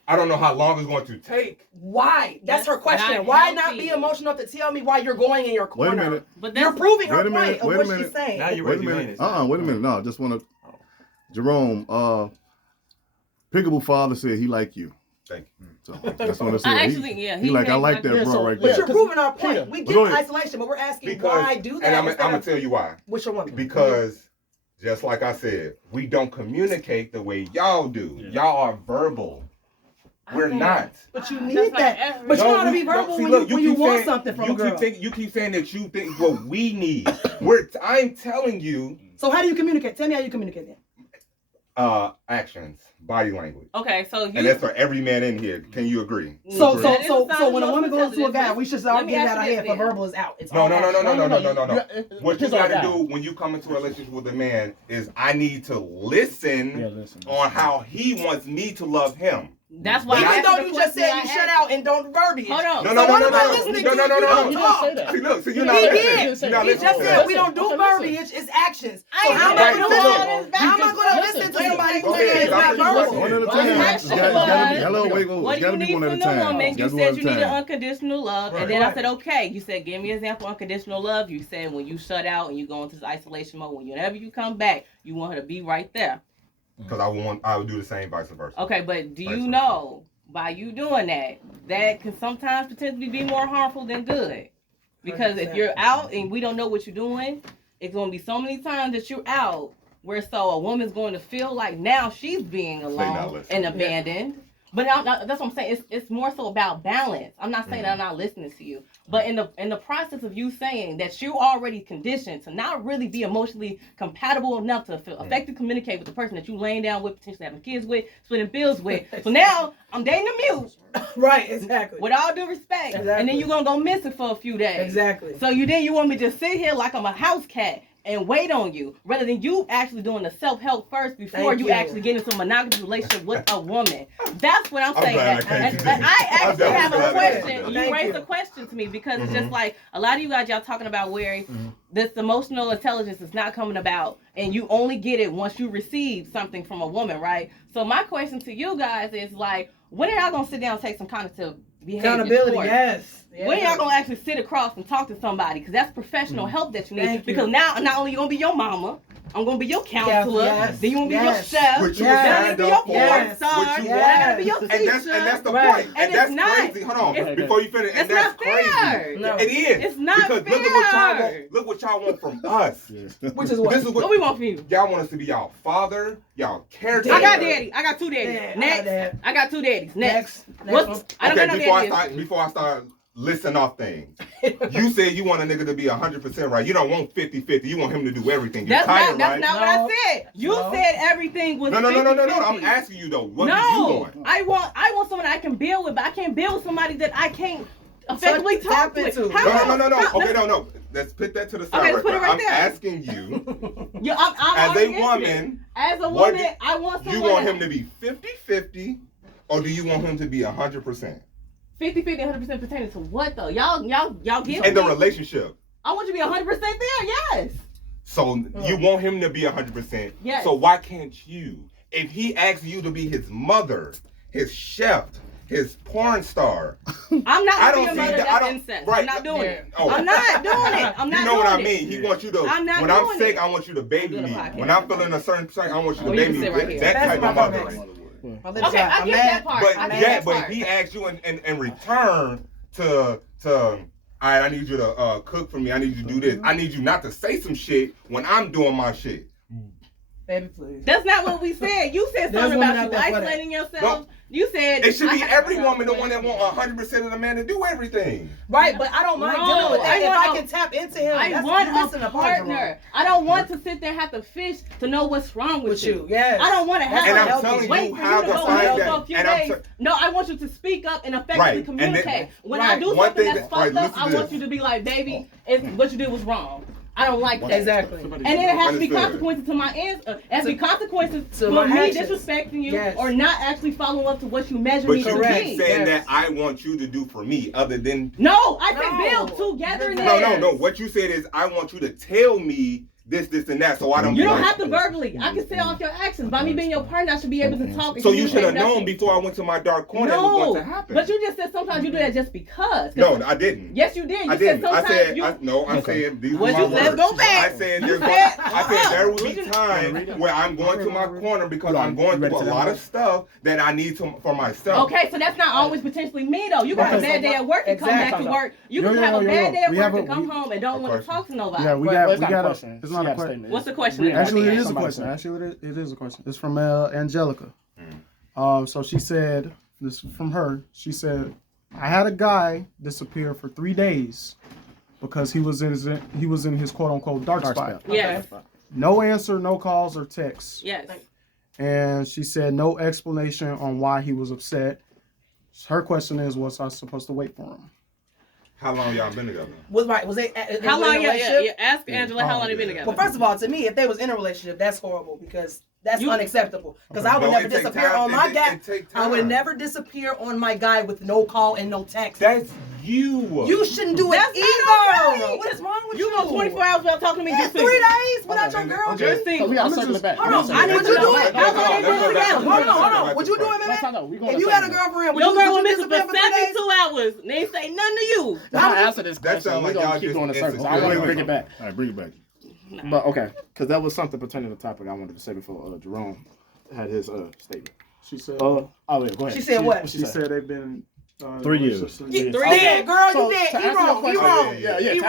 I don't know how long it's going to take. Why? That's her question. Why not be emotional enough to tell me why you're going in your corner? Wait a minute. But you're proving her point of what she's saying. Now you're wait a minute. Wait a minute. No, I just want to. Jerome, Pickable father said he like you. Thank you. So that's what I said. He like, I like that bro right but there. You're proving our point. We get isolation, but we're asking why do that. And I'm going to tell you why. What's your woman? Because, just like I said, we don't communicate the way y'all do. Y'all are verbal. We're not. But you need that. But you want to be verbal when you want something from a girl. You keep saying that you think what we need. I'm telling you. So how do you communicate? Tell me how you communicate then. Actions, body language. Okay, so and that's for every man in here. Can you agree? So when a woman goes to a guy, we should start getting out of here. For verbal is out. It's no. What you got to do when you come into a relationship with a man is I need to listen on how he wants me to love him. That's why. Even though you just said you shut out and don't verbiage. Hold on. No. You don't talk. See, look, you're not listening. He just said we don't do verbiage. It's actions. So how am I going to listen to somebody who says it's not verbal? One at a time. Hello, wait. What do you need from the woman? You said you needed unconditional love, and then I said, okay. You said, give me an example of unconditional love. You said when you shut out and you go into this isolation mode, whenever you come back, you want her to be right there. Because I would do the same vice versa. Okay, but do you know by you doing that can sometimes potentially be more harmful than good? Because if you're out and we don't know what you're doing, it's going to be so many times that you're out where so a woman's going to feel like now she's being alone and abandoned. Yeah. But that's what I'm saying. It's more so about balance. I'm not saying that I'm not listening to you, but in the process of you saying that you're already conditioned to not really be emotionally compatible enough to effectively communicate with the person that you laying down with, potentially having kids with, splitting bills with. So now I'm dating a mute. Right, exactly. With all due respect, and then you're gonna go missing for a few days. Exactly. So you want me to just sit here like I'm a house cat and wait on you, rather than you actually doing the self-help first before you actually get into a monogamous relationship with a woman. That's what I'm saying. I actually have a question. You raised a question to me because it's just like a lot of you guys, y'all talking about where this emotional intelligence is not coming about, and you only get it once you receive something from a woman, right? So my question to you guys is like, when are y'all gonna sit down and take some cognitive behavior? Accountability, yes. When y'all gonna actually sit across and talk to somebody? Because that's professional help that you need. Because now, not only you gonna be your mama, I'm gonna be your counselor. Then you gonna be your chef. Which then I'm gonna be your porn star. Then I'm gonna be your teacher. And that's the point. And that's not, crazy. Hold on, before you finish. And that's crazy. No. It is. It's not because fair. Look what y'all want from us. Which is what? This is what we want from you. Y'all want us to be y'all father, y'all caretaker. I got daddy. I got two daddies. Next. I got two daddies. Next. Okay, before I start listing off things. You said you want a nigga to be 100% right. You don't want 50-50. You want him to do everything. That's not what I said. You said everything was 50-50. No. I'm asking you though. What do you want? I want someone I can build with, but I can't build with somebody that I can't effectively talk with. No. Okay, no. Let's put that to the side. Okay, let's put it right I'm there. asking you. I'm as a woman, I want someone. You want him to be 50-50, or do you want him to be 100%? 50-50, 100% pertaining to what though? Y'all get in the relationship. I want you to be 100% there, yes. So you want him to be 100%. Yes. So why can't you? If he asks you to be his mother, his chef, his porn star. I'm not being a mother. That's incest. Right. I'm not doing it. Oh. I'm not doing it. I'm not doing it. You know what I mean? He wants you to. When I'm sick, I want you to baby me. When I'm feeling a certain thing, I want you to baby me. That type of mother. Okay, I get that part. But he asked you in return to all right, I need you to cook for me. I need you to do this. I need you not to say some shit when I'm doing my shit. Baby, please. That's not what we said. You said something about you isolating yourself. No. You said it should be every woman the one that want 100% of the man to do everything. Right, but I don't mind dealing with that if I can tap into him. I want a partner. I don't want to sit there and have to fish to know what's wrong with you. Yes. I don't want to have and I'm telling you how to find that. No, I want you to speak up and effectively communicate. When I do something that's fucked up, I want you to be like, baby, what you did was wrong. I don't like that. Exactly. And then it has to be consequences to my answer. It has to be consequences for me disrespecting you or not actually following up to what you measure me to be. But you keep saying that I want you to do for me other than... No, I said build together. No. What you said is I want you to tell me this, and that, so I don't... You don't have to verbally. I can say off your actions. By me being your partner, I should be able to talk. So you should have known before I went to my dark corner it was going to happen. But you just said sometimes you do that just because. No, I didn't. Yes, you did. I didn't. I'm saying these were my words. Let's go back. I said there will be time where I'm going to my corner because I'm going through a lot of stuff that I need for myself. Okay, so that's not always potentially me, though. You got a bad day at work and come back to work. You can have a bad day at work and come home and don't want to talk to nobody. Yeah, we got a question. It's not a question. What's the question? Actually, it is a question. It is a question. It's from Angelica. So she said, this from her. She said, I had a guy disappear for 3 days because he was in his quote unquote dark spot. Yes. No answer, no calls or texts. Yes. And she said no explanation on why he was upset. Her question is, was I supposed to wait for him? How long y'all been together? How long you ask Angela how long they been together? Well, first of all, to me, if they was in a relationship, that's horrible because that's unacceptable. Because I would never disappear on my guy. I would never disappear on my guy with no call and no text. That's you. You shouldn't do it either. Okay. What is wrong with you? You go 24 hours without talking to me. That's 3 days without your girl. Just think. Hold on. Would you do it? Hold on. Would you do it, man? If you had a girlfriend, would you disappear for 3 days? 72 hours. They ain't say nothing to you. I'll answer this question. We're going to keep going in circles. I want to bring it back. All right, bring it back. But okay, because that was something pertaining to the topic I wanted to say before Jerome had his statement. She said, go ahead. She said what? She said they've been 3 years. 3 years. Girl, you did. He wrong. He wrong. Yeah. He's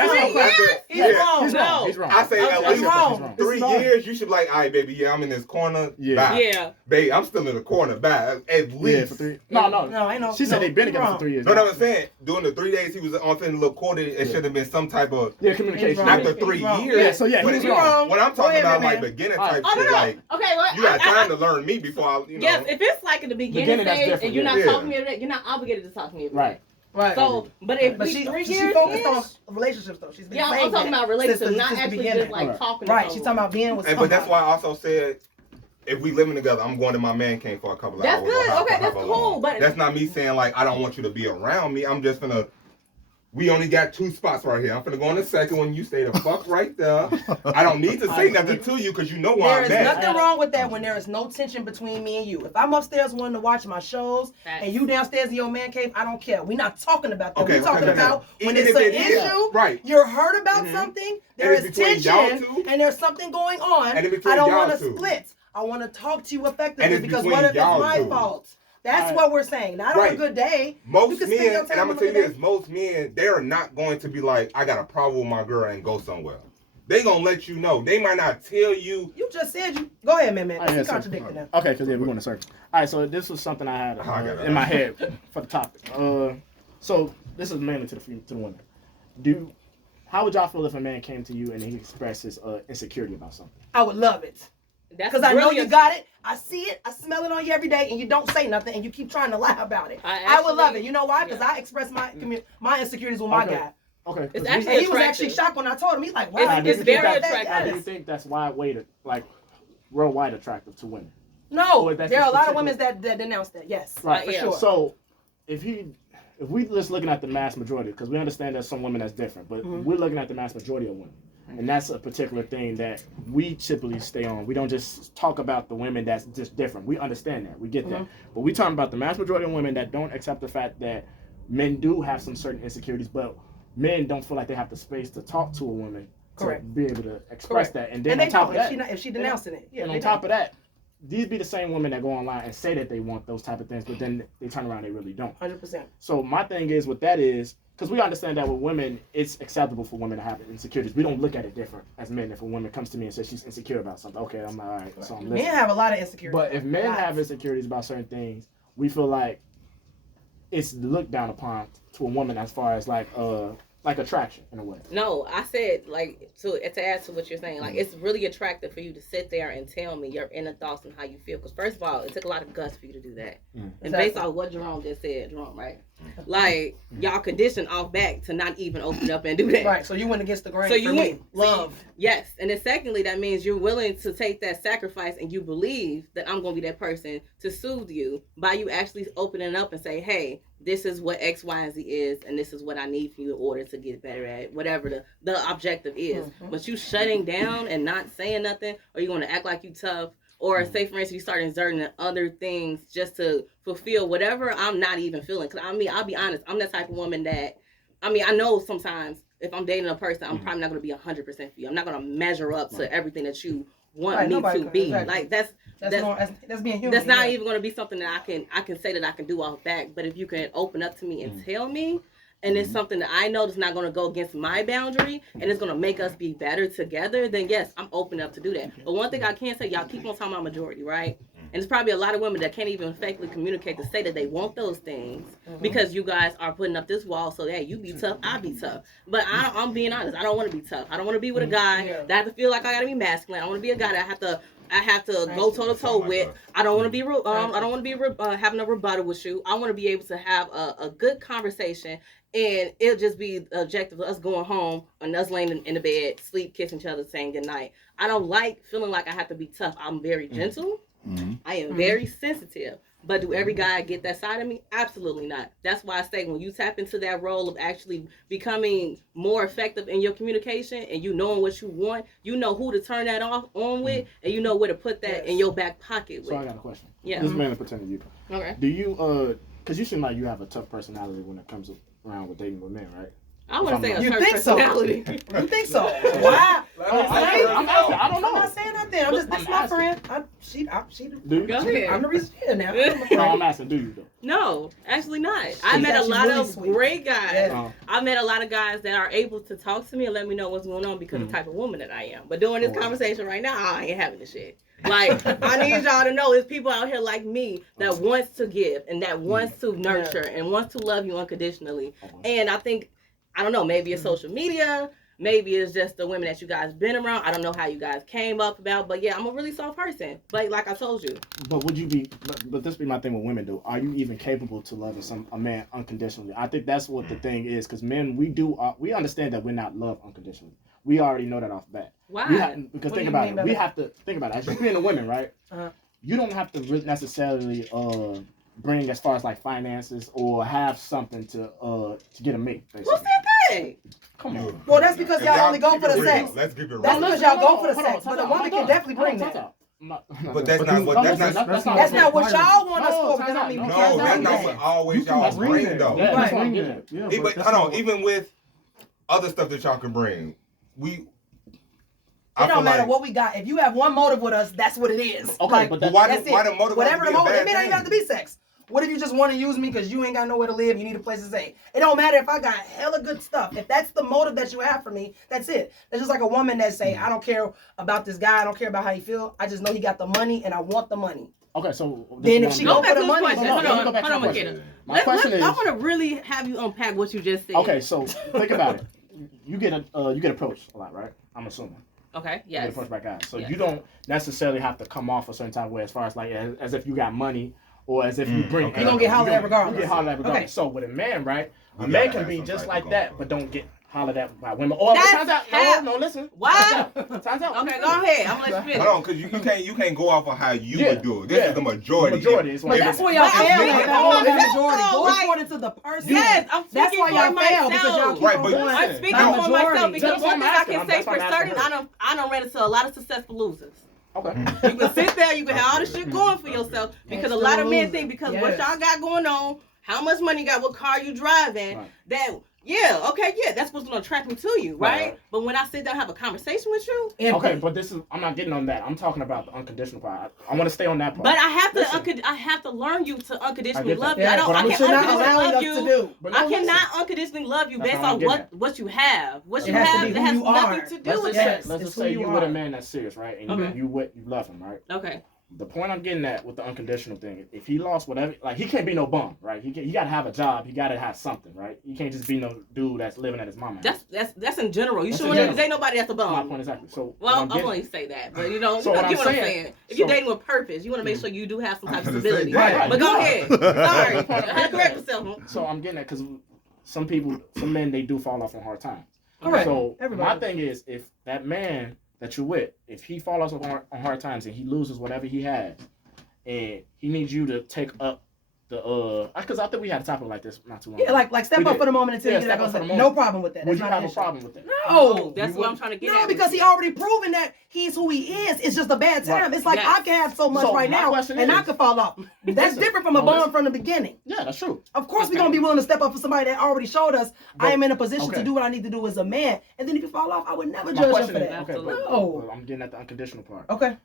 wrong. He's wrong. I say at least wrong. 3 years. You should be like, all right, baby. Yeah, I'm in this corner. Yeah. Babe, I'm still in the corner. Bye. At least. Yeah, for 3. No, I know. She said they've been together for 3 years. No, what I'm saying, during the 3 days he was on in the little corner, it should have been some type of communication. After 3 years. Yeah, so yeah, he's wrong. When I'm talking about like beginner type shit, like you got time to learn me before I, Yes, if it's like in the beginning stage and you're not talking to me, you're not obligated to talk to me. Right. So, but if she 3 years, she focused on relationships though. She's been saying I'm talking about relationships, not actually just like talking. Right. She's talking about being with. But that's why I also said, if we living together, I'm going to my man cave for a couple of hours. That's good. Okay, that's cool. But that's not me saying like I don't want you to be around me. I'm just gonna. We only got 2 spots right here. I'm gonna go in the second one. You stay the fuck right there. I don't need to say nothing to you because you know why I'm at. There is nothing wrong with that when there is no tension between me and you. If I'm upstairs wanting to watch my shows and you downstairs in your man cave, I don't care. We're not talking about that. We're talking about when it's an issue, right? You're hurt about something. There is tension and there's something going on. I don't want to split. I want to talk to you effectively because what if it's my fault? That's what we're saying. Not on a good day. Most men, and I'm gonna tell you this, most men, they're not going to be like, I got a problem with my girl and go somewhere. They gonna let you know. They might not tell you. You just said you. Go ahead, man. You contradicting them. Okay, because we're going to circle. All right, so this was something I had in my head for the topic. So this is mainly to the women. How would y'all feel if a man came to you and he expressed his insecurity about something? I would love it. Because I know you got it. I see it. I smell it on you every day, and you don't say nothing, and you keep trying to lie about it. I would love it. You know why? Because I express my insecurities with my guy. Okay. It's actually and he was actually shocked when I told him. He's like, wow. It's very attractive. Do you think that's worldwide attractive to women? No. There are a lot of women that denounce that. Yes. Right. For sure. So if we just looking at the mass majority, because we understand there's some women that's different, but we're looking at the mass majority of women. And that's a particular thing that we typically stay on. We don't just talk about the women that's just different. We understand that. We get that. But we talking about the mass majority of women that don't accept the fact that men do have some certain insecurities, but men don't feel like they have the space to talk to a woman to be able to express that. And then on top of that, if she denouncing it. Yeah, and on top of that, these be the same women that go online and say that they want those type of things, but then they turn around and they really don't. 100%. So my thing is with that is, because we understand that with women, it's acceptable for women to have insecurities. We don't look at it different as men. If a woman comes to me and says she's insecure about something, okay, I'm all right. So I'm listening. Men have a lot of insecurities. But if men have insecurities about certain things, we feel like it's looked down upon to a woman as far as like attraction in a way. No, I said like to add to what you're saying, like it's really attractive for you to sit there and tell me your inner thoughts and how you feel. Because first of all, it took a lot of guts for you to do that. And based on what Jerome just said, right? Like y'all conditioned off back to not even open up and do that. Right. So you went against the grain. So you went love. Yes, and then secondly, that means you're willing to take that sacrifice, and you believe that I'm gonna be that person to soothe you by you actually opening up and say, hey, this is what X, Y, and Z is, and this is what I need from you in order to get better at whatever the objective is. But you shutting down and not saying nothing, or you want to act like you tough, or say for instance you start inserting other things just to fulfill whatever I'm not even feeling. Cause I mean, I'll be honest, I'm that type of woman that, I mean, I know sometimes if I'm dating a person, I'm probably not going to be 100% for you. I'm not going to measure up to everything that you want me to be. Exactly. Like that's being human. That's not even going to be something that I can say that I can do off back. But if you can open up to me and tell me, and it's something that I know that's not going to go against my boundary, and it's going to make us be better together, then yes, I'm open up to do that. But one thing I can say, y'all keep on talking about majority, right? And it's probably a lot of women that can't even effectively communicate to say that they want those things because you guys are putting up this wall so that you be tough, I be tough. But I'm being honest, I don't want to be tough. I don't want to be with a guy that I have to feel like I got to be masculine. I want to be a guy that I have to go toe to toe with. I don't want to be having a rebuttal with you. I want to be able to have a good conversation, and it'll just be the objective of us going home and us laying in the bed, sleep, kissing each other, saying goodnight. I don't like feeling like I have to be tough. I'm very gentle. I am very sensitive. But do every guy get that side of me? Absolutely not. That's why I say when you tap into that role of actually becoming more effective in your communication and you knowing what you want, you know who to turn that on with, and you know where to put that in your back pocket with. So I got a question. Yeah. This is mainly pertaining to you. Okay. Do you, because you seem like you have a tough personality when it comes around with dating with men, right? I want to say you a think personality. So. You think so? Wow. I don't know. I'm not saying nothing. I'm just, that's my friend. Go ahead. I'm the reason here now. No, I'm asking, do you though? No, actually not. I met a lot of great guys. Yeah. I met a lot of guys that are able to talk to me and let me know what's going on because of the type of woman that I am. But during this conversation right now, I ain't having this shit. Like, I need y'all to know there's people out here like me that wants to give and that wants to nurture and wants to love you unconditionally. And I think, I don't know, maybe it's social media, maybe it's just the women that you guys been around. I don't know how you guys came up about, but yeah, I'm a really soft person. But like I told you. But would you be, but this be my thing with women though, are you even capable to loving a man unconditionally? I think that's what the thing is, because men, we understand that we're not loved unconditionally. We already know that off the bat. Why? Because think about it. We have to think about it. As you being a woman, right? You don't have to necessarily bring as far as like finances or have something to get a mate. Basically. What's that thing? Come on. Well, that's because y'all only go for the sex. Let's keep it real. That's because y'all go for the sex. But a woman can definitely bring that. But that's not what y'all want us for. Because I mean, no, that's not what always y'all bring though. Yeah, but I don't, even with other stuff that y'all can bring, it don't matter what we got. If you have one motive with us, that's what it is. Okay, like, but why the motive? Whatever the motive, it may not even have to be sex. What if you just want to use me because you ain't got nowhere to live, you need a place to stay? It don't matter if I got hella good stuff. If that's the motive that you have for me, that's it. It's just like a woman that say, I don't care about this guy, I don't care about how he feel, I just know he got the money and I want the money. Okay, so then if she go for the money, hold on, Makeda. My question is, I want to really have you unpack what you just said. Okay, so think about it. You get approached a lot, right? I'm assuming. Okay. Yes. You get approached by guys, so you don't necessarily have to come off a certain type of way as far as like as if you got money. Or as if you bring, you're gonna get hollered at regardless. You get hollered at regardless. Okay. So with a man, right? A man can be just like that, but don't get hollered at by women. Or turns out, no, listen. Wow. Turns out. Okay, go ahead. I'm gonna let you finish. Hold on, because you can't go off of how you would do it. This is the majority. But that's where y'all fail. Go according to the person. Yes, I'm speaking for myself. I'm speaking for myself because one thing I can say for certain, I don't ran into a lot of successful losers. Okay. You can sit there, you can have all this shit going for yourself because a lot of men think because what y'all got going on, how much money you got, what car you driving, that Yeah, okay, yeah, that's what's gonna attract me to you, right? But when I sit down and have a conversation with you, okay, but I'm not getting on that. I'm talking about the unconditional part. I want to stay on that part. But I have to learn you to unconditionally love you. Yeah, I can't unconditionally love you. I no, cannot unconditionally love you based on what you have. What you have that has nothing to do with this. Let's just say you with a man that's serious, right? And you love him, right? Okay. The point I'm getting at with the unconditional thing, if he lost whatever, like he can't be no bum, right? He got to have a job. He got to have something, right? He can't just be no dude that's living at his mama's house. That's in general. You shouldn't. There's ain't nobody that's a bum. My point exactly. So I'm only say that, but you know, so you get what I'm saying. If you're dating with purpose, you want to make sure you do have some type of stability. Right. But go ahead. Sorry, correct yourself. So I'm getting that because some men, they do fall off on hard times. Correct. So my thing is, if that man that you're with, if he falls off on hard times and he loses whatever he has, and he needs you to take up the because I think we had a topic like this not too long ago. Yeah, like step up for the moment until you get that. No problem with that. Would you have a problem with that? No, that's what I'm trying to get at. No, because he already proven that he's who he is. It's just a bad time. Right. It's like I can have so much right now and I can fall off. That's different from a bond from the beginning. Yeah, that's true. Of course, we're gonna be willing to step up for somebody that already showed us I am in a position to do what I need to do as a man. And then if you fall off, I would never judge him for that. No, I'm getting at the unconditional part. Okay.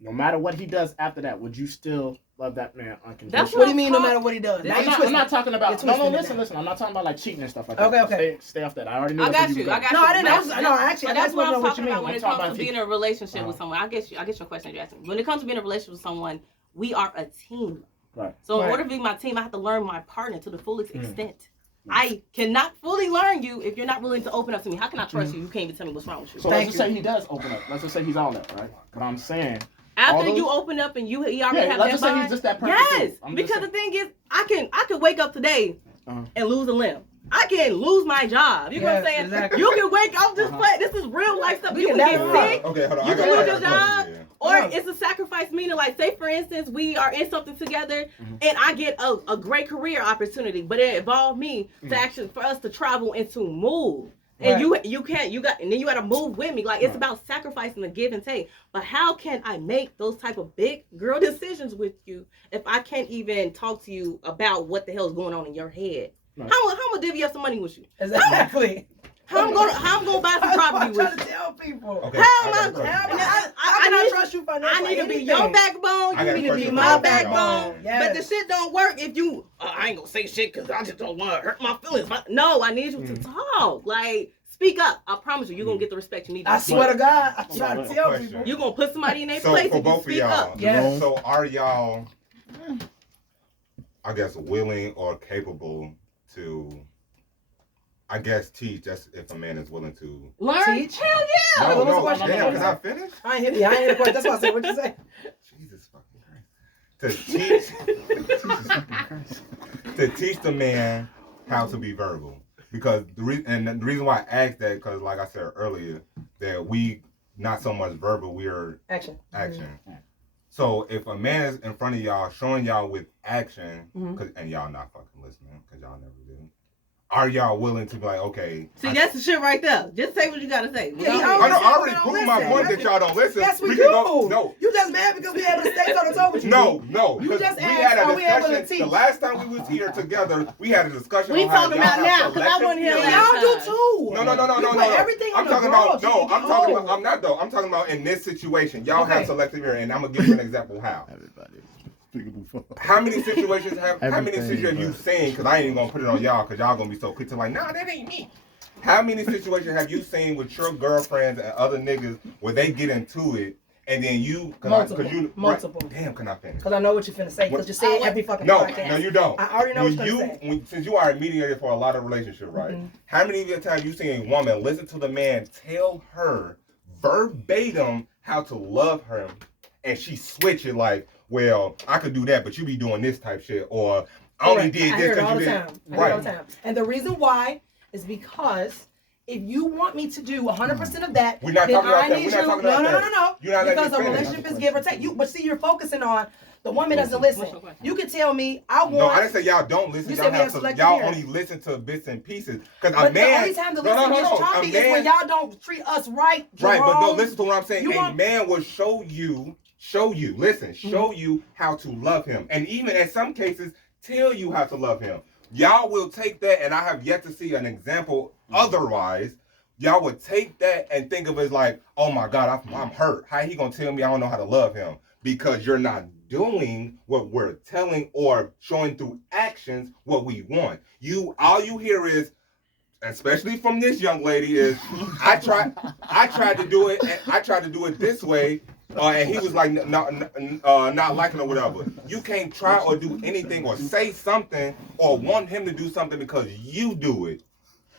No matter what he does after that, would you still love that man unconditionally? What do you mean, no matter what he does? I'm not talking about. No, listen. I'm not talking about like cheating and stuff like that. Okay. Stay off that. I already knew. I got you. No, I didn't. No, actually, that's what I'm talking about mean. when it comes to being in a relationship with someone. I get your question, Jackson. When it comes to being in a relationship with someone, we are a team. Right. So in order to be my team, I have to learn my partner to the fullest extent. I cannot fully learn you if you're not willing to open up to me. How can I trust you? You can't even tell me what's wrong with you. So let's just say he does open up. Let's just say he's all up, right? But I'm saying. After you open up and he already have that let's just say he's just that person. Yes, because the thing is, I can wake up today and lose a limb. I can lose my job. You know what I'm saying? Exactly. You can wake up this place. This is real life stuff. You can get sick. Okay, hold on. You can lose your job. Or it's a sacrifice, meaning like, say for instance, we are in something together and I get a great career opportunity, but it involved me to actually, for us to travel and to move. And you can't, and then you gotta move with me. Like, it's about sacrificing the give and take. But how can I make those type of big girl decisions with you if I can't even talk to you about what the hell is going on in your head? Right. How am I gonna divvy up some money with you? Exactly. How I'm gonna buy some property with you? I'm trying to tell people. Okay, how can I trust you financially? I need to be your backbone. You need to be my backbone. Yes. But the shit don't work if you. I ain't gonna say shit because I just don't want to hurt my feelings. No, I need you to talk. Like, speak up. I promise you're gonna get the respect you need. I swear to God, I'm trying to tell people. You're gonna put somebody in their place for and both speak of y'all. up. Yes. So are y'all, I guess, willing or capable to, I guess, teach? That's if a man is willing to learn. Teach? Hell yeah. No, damn, can I finish? I ain't hit the question. That's why I said, what'd you say? Jesus fucking Christ. To teach the man how to be verbal. Because the reason why I asked that, because like I said earlier, that we not so much verbal, we are action. Mm-hmm. So if a man is in front of y'all, showing y'all with action, and y'all not fucking listening, because y'all never do, are y'all willing to be like, okay? See, that's the shit right there. Just say what you gotta say. I already proved my point that y'all don't listen. Yes, we do. No. You just mad because we able to stay on the toe with you. No. You just asked, are we able to teach? The last time we was here together, we had a discussion. We talking about now, because I wasn't here last time. Y'all do too. No. Everything I'm talking about, I'm talking about in this situation. Y'all have selective hearing, and I'm going to give you an example how. Everybody. How many situations have you seen? Because I ain't even gonna put it on y'all, because y'all gonna be so quick to like, nah, that ain't me. How many situations have you seen with your girlfriends and other niggas where they get into it and then you multiple. Damn, can I finish? Because I know what you're finna say. Because you say it every fucking podcast. No, you don't. I already know what you're gonna say. Since you are a mediator for a lot of relationships, right? How many times you seen a woman listen to the man tell her verbatim how to love her, and she switch it like, well, I could do that, but you be doing this type shit, or I only did this because you did. I hear it all the time. And the reason why is because if you want me to do 100% of that, we're not then talking about I that. need We're you. not talking about that. No. You're not because a relationship is give or take. But see, you're focusing on the woman doesn't listen. You can tell me I want. No, I didn't say y'all don't listen. Y'all only listen to bits and pieces. Because a man. The only time the listening is choppy is when y'all don't treat us right. Right, but no, listen to what I'm saying. A man will show you how to love him. And even in some cases, tell you how to love him. y'all will take that, and I have yet to see an example otherwise. Y'all would take that and think of it as like, oh my God, I'm hurt. How he gonna tell me I don't know how to love him? Because you're not doing what we're telling or showing through actions what we want. All you hear is, especially from this young lady, is I tried to do it, and I tried to do it this way, and he was like not liking or whatever. You can't try or do anything or say something or want him to do something because you do it.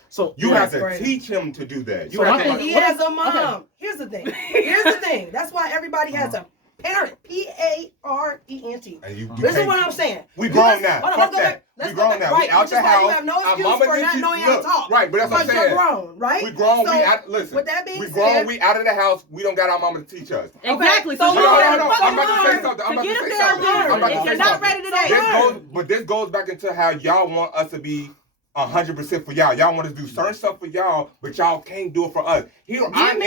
So you have to teach him to do that. He has a mom. Okay. Here's the thing. That's why everybody has a parent. P-A-R-E-N-T. This is what I'm saying. We grown now. Hold on, we grown now. Right. We out the house. You have no excuse for not knowing how to talk. Right, but that's what I'm saying. You're grown, right? We grown. So, listen. With that being we said, grown. We out of the house. We don't got our mama to teach us. Exactly. So you I'm about to say something. If you're not ready today. But this goes back into how y'all want us to be 100% for y'all. Y'all want to do certain stuff for y'all, but y'all can't do it for us. Here I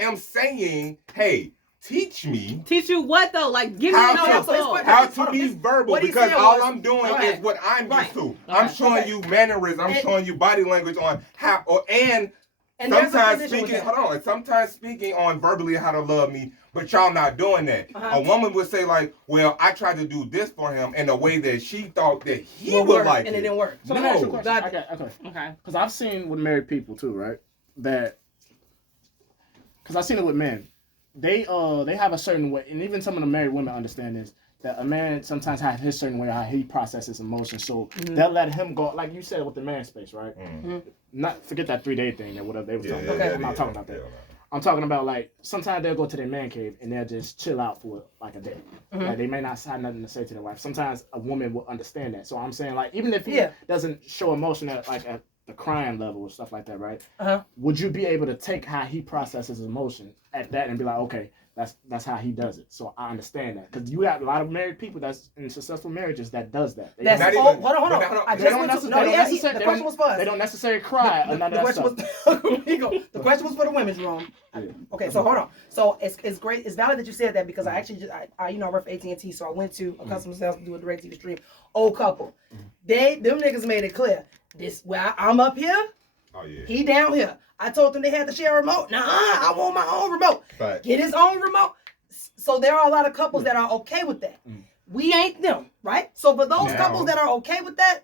am saying, hey, teach me. Teach you what though? Like give me how to be verbal, because all I'm doing is what I'm used to. I'm showing you mannerisms. I'm showing you body language on how and sometimes speaking on verbally how to love me, but y'all not doing that. A woman would say like, well, I tried to do this for him in a way that she thought that he would like and it didn't work. So let me ask you a question. Okay. Because I've seen with married people too, right? Because I've seen it with men. They have a certain way, and even some of the married women understand this, that a man sometimes has his certain way how he processes emotions. So they'll let him go, like you said with the man space, right? Not forget that 3-day thing or whatever they were talking about. I'm not talking about that. I'm talking about like sometimes they'll go to their man cave and they'll just chill out for like a day. Like they may not have nothing to say to their wife. Sometimes a woman will understand that. So I'm saying like even if he doesn't show emotion at the crying level or stuff like that, right? Would you be able to take how he processes emotion at that and be like, okay, that's how he does it. So I understand that, because you got a lot of married people that's in successful marriages that does that. Hold on. The question was for us. They don't necessarily cry or none of that stuff. The question was for the women's room. Okay, so hold on. So it's great. It's valid that you said that, because I actually I work for AT&T, so I went to a customer sales to do a direct TV stream. Old couple, them niggas made it clear. I'm up here. Oh yeah. He down here. I told them they had to share a remote. Nah, I want my own remote. Right. Get his own remote. So there are a lot of couples that are okay with that. We ain't them, right? So for those couples that are okay with that,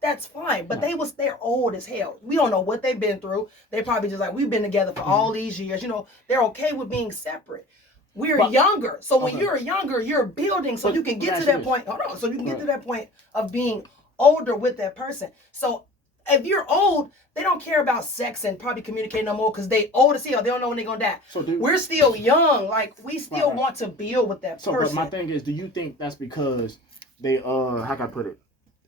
that's fine. But they're old as hell. We don't know what they've been through. They probably just like, we've been together for all these years. They're okay with being separate. We're younger. So when you're younger, you're building so you can get to that point. Hold on. So you can get to that point of being older with that person. So if you're old, they don't care about sex and probably communicate no more, because they old as hell. They don't know when they're gonna die. We're still young. Like, we still want to build with that person. But my thing is, do you think that's because they how can I put it?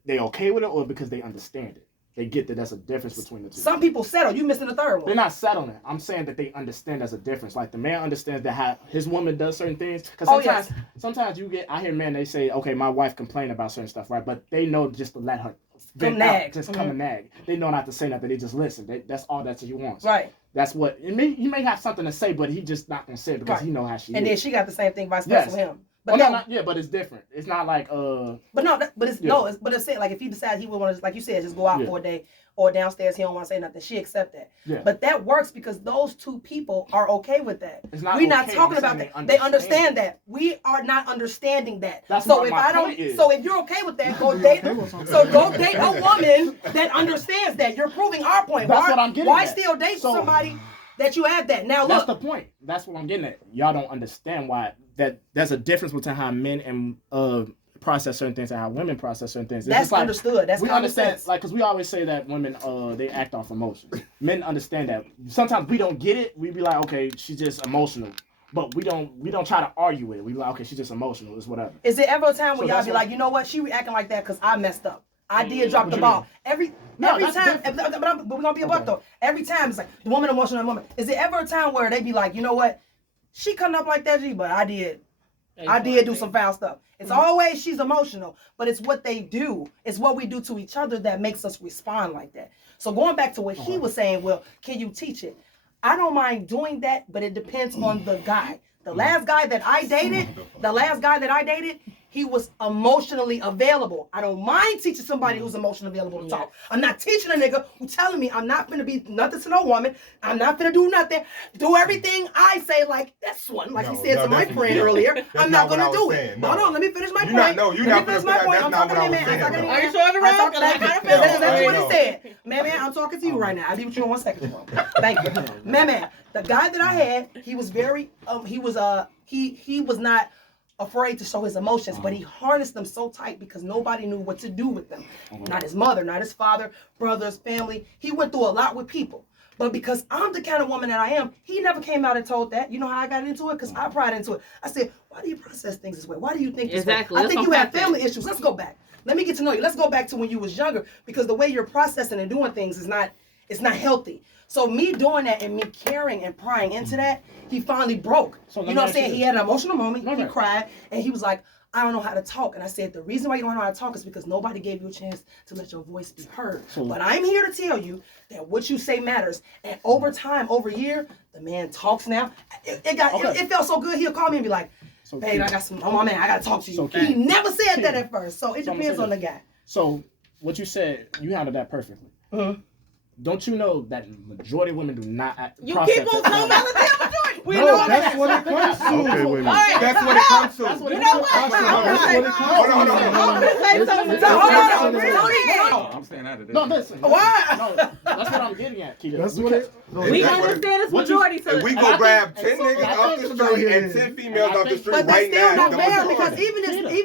They okay with it, or because they understand it? They get that that's a difference between the two. Some people settle. You missing the third one. They're not settling. I'm saying that they understand there's a difference. Like the man understands that how his woman does certain things. Because sometimes I hear men, they say, okay, my wife complained about certain stuff, right? But they know just to let her come and nag. They know not to say nothing. They just listen. That's all that he wants. Right. That's what he may have something to say, but he just not gonna say it because he know how she is. And then she got the same thing vice versa with him. But but it's different. It's not like But it's saying like if he decides he would want to, like you said, just go out for a day or downstairs, he don't want to say nothing, she accept that. Yeah. But that works because those two people are okay with that. We're not talking about that. They understand that. We are not understanding that. So if you're okay with that, go date. Go date a woman that understands that. You're proving our point. That's what I'm getting Why at. Still date somebody that you have that? Now look. That's the point. That's what I'm getting at. Y'all don't understand why there's a difference between how men and process certain things and how women process certain things. That's understood. That's we understand, like, because we always say that women they act off emotions. Men understand that. Sometimes we don't get it. We be like, okay, she's just emotional, but we don't try to argue with it. We be like, okay, she's just emotional. It's whatever. Is there ever a time where y'all be like, you know what, she reacting like that because I messed up. I did drop the ball. Every time, but we're gonna be a buck though. Every time it's like the woman emotional moment. Is there ever a time where they be like, you know what, she coming up like that, but I did do some foul stuff. It's always she's emotional, but it's what they do. It's what we do to each other that makes us respond like that. So going back to what he was saying, well, can you teach it? I don't mind doing that, but it depends on the guy. The last guy that I dated, he was emotionally available. I don't mind teaching somebody who's emotionally available to talk. I'm not teaching a nigga who telling me I'm not finna be nothing to no woman. I'm not finna do nothing. Do everything I say like this one, like he said to my friend earlier. I'm not gonna do it. No, let me finish my point. Let me finish my point. I'm talking to man. Are you sure that's exactly what he said. Man, I'm talking to you right now. I'll be with you in 1 second. Thank you. Man, the guy that I had, he was very, he was not afraid to show his emotions, but he harnessed them so tight because nobody knew what to do with them. Not his mother, not his father, brothers, family. He went through a lot with people. But because I'm the kind of woman that I am, he never came out and told that. You know how I got into it? Because I pried into it. I said, why do you process things this way? Why do you think this way? I think you have family issues. Let's go back. Let me get to know you. Let's go back to when you was younger, because the way you're processing and doing things is not healthy. So me doing that and me caring and prying into that, he finally broke. So you know what I'm saying? He had an emotional moment. He cried and he was like, I don't know how to talk. And I said, the reason why you don't know how to talk is because nobody gave you a chance to let your voice be heard. But I'm here to tell you that what you say matters. And over time, over a year, the man talks now. It felt so good. He'll call me and be like, babe, I got some, oh my man, I got to talk to you. He never said that at first. So it depends on the guy. So what you said, you handled that perfectly. Don't you know that majority of women do not you keep on talking about the majority. We know that's what it comes to. Okay, wait a minute. That's what it comes to. You know what? I'm staying out of this. No, listen. Why? No, that's what I'm getting at, Keita. That's what it. We understand it's majority. And we go grab 10 niggas off the street and 10 females off the street right now. But that's still not fair, because even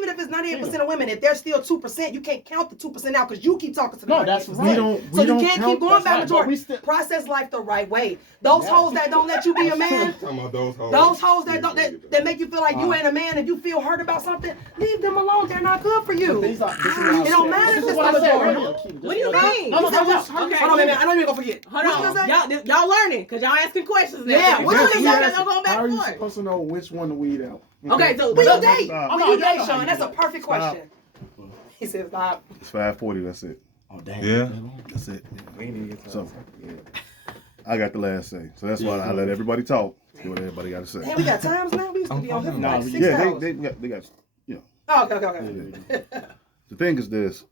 if it's 98% of women, if there's still 2%, you can't count the 2% out because you keep talking to them. No, that's right. So you can't keep going by majority. Process life the right way. Those hoes that don't let you be a man, those hoes that make you feel like you ain't a man and you feel hurt about something, leave them alone. They're not good for you. It don't matter if it's the majority. What do you mean? Hold on, man. I don't even gonna forget. Hold on. Y'all learning because y'all asking questions. Yeah. What are y'all going back How are and you forth? supposed to know which one to weed out? Okay, so When you date, Stop. Sean, that's a perfect question. He said stop. It's 5:40. That's it. Oh damn. Yeah. That's it. We ain't even get to So, I got the last say. So that's why I let everybody talk. See what everybody got to say. Man, we got times now. We used to be on here for like 6 Yeah, hours. they got, you know. Oh, okay. The thing is this.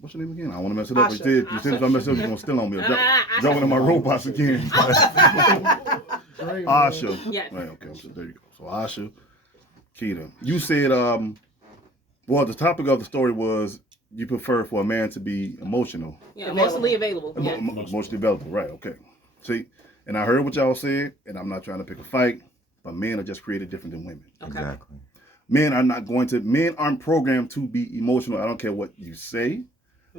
What's your name again? I don't want to mess it up. Asha. You said if I mess it up, you're going to steal on me. Jumping in my robots again. Asha. Yes. Right, okay. So there you go. So Asha, Keita. You said, well, the topic of the story was you prefer for a man to be emotional. Yeah, emotionally available. Yeah. Emotionally available, right, okay. See, and I heard what y'all said, and I'm not trying to pick a fight, but men are just created different than women. Okay. Exactly. Men aren't programmed to be emotional. I don't care what you say.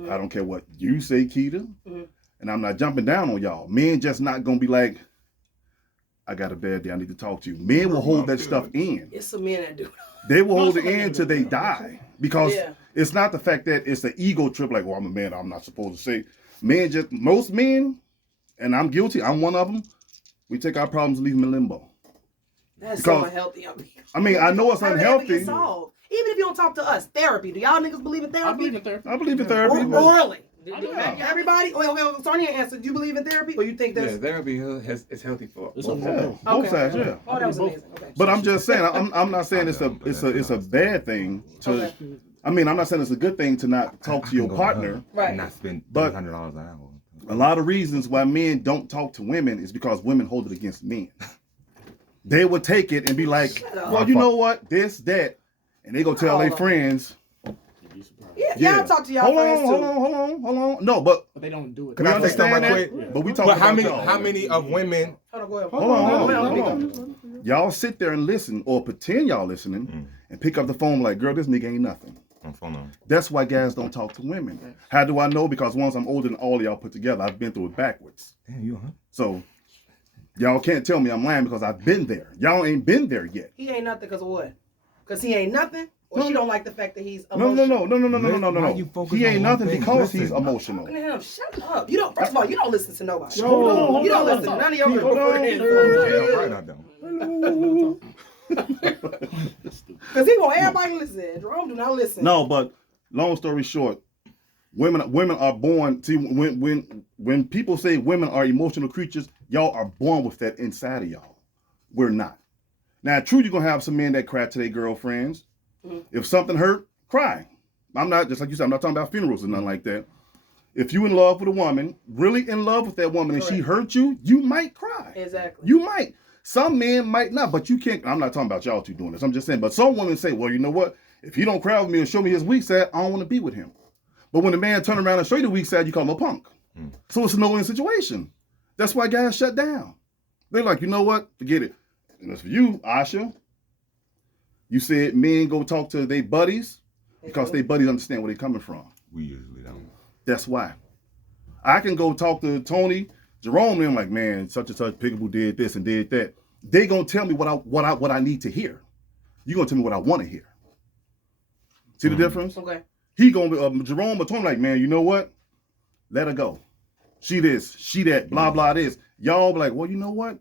I don't care what you say, Keita. And I'm not jumping down on y'all. Men just not going to be like, I got a bad day, I need to talk to you. Men will hold that stuff in. It's some men that do. They will hold it in till they die. Because it's not the fact that it's an ego trip, like, oh, I'm a man, I'm not supposed to say. Most men, and I'm guilty, I'm one of them, we take our problems and leave them in limbo. That's so unhealthy. I mean, I know it's unhealthy. Even if you don't talk to us, therapy. Do y'all niggas believe in therapy? I believe in therapy. I believe in therapy. Really? Yeah. Everybody? Okay, Sonia answered. Do you believe in therapy? Or you think that's... Yeah, therapy is healthy for both sides, yeah. Oh, that was amazing. Okay. But I'm just saying, I'm not saying it's a bad thing to... I mean, I'm not saying it's a good thing to not talk to your partner. Right. And not spend $100 an hour. A lot of reasons why men don't talk to women is because women hold it against men. They would take it and be like, well, you know what? This, that. And they go tell their friends. Yeah, I'll talk to y'all friends too. Hold on. No, but they don't do it. Can I understand that? Yeah. But we talk about how many of women? Hold on. Y'all sit there and listen, or pretend y'all listening, and pick up the phone like, girl, this nigga ain't nothing. That's why guys don't talk to women. How do I know? Because once I'm older than all of y'all put together, I've been through it backwards. Damn, you So y'all can't tell me I'm lying because I've been there. Y'all ain't been there yet. He ain't nothing because of what? Because he ain't nothing? Or she don't like the fact that he's emotional? No. He ain't nothing because he's emotional. Shut up. You don't. First of all, you don't listen to nobody. You don't listen to none of your friends. Right, I don't. Because he want everybody to listen. Jerome do not listen. No, but long story short, women are born. See, when people say women are emotional creatures, y'all are born with that inside of y'all. We're not. Now, true, you're gonna have some men that cry to their girlfriends. If something hurt, cry. I'm not, just like you said, I'm not talking about funerals and nothing like that. If you in love with a woman, really in love with that woman, and she hurt you, you might cry. Exactly. You might. Some men might not, but you can't. I'm not talking about y'all two doing this. I'm just saying, but some women say, well, you know what? If he don't cry with me and show me his weak side, I don't want to be with him. But when the man turn around and show you the weak side, you call him a punk. So it's a no-win situation. That's why guys shut down. They're like, you know what? Forget it. And that's for you, Asha. You said men go talk to their buddies because their buddies understand where they're coming from. We usually don't. That's why. I can go talk to Tony, Jerome, and I'm like, man, such and such Pickaboo did this and did that. They gonna tell me what I need to hear. You gonna tell me what I want to hear. See the difference? Okay. He gonna Jerome or Tony like, man, you know what? Let her go. She this, she that, blah blah this. Y'all be like, well, you know what?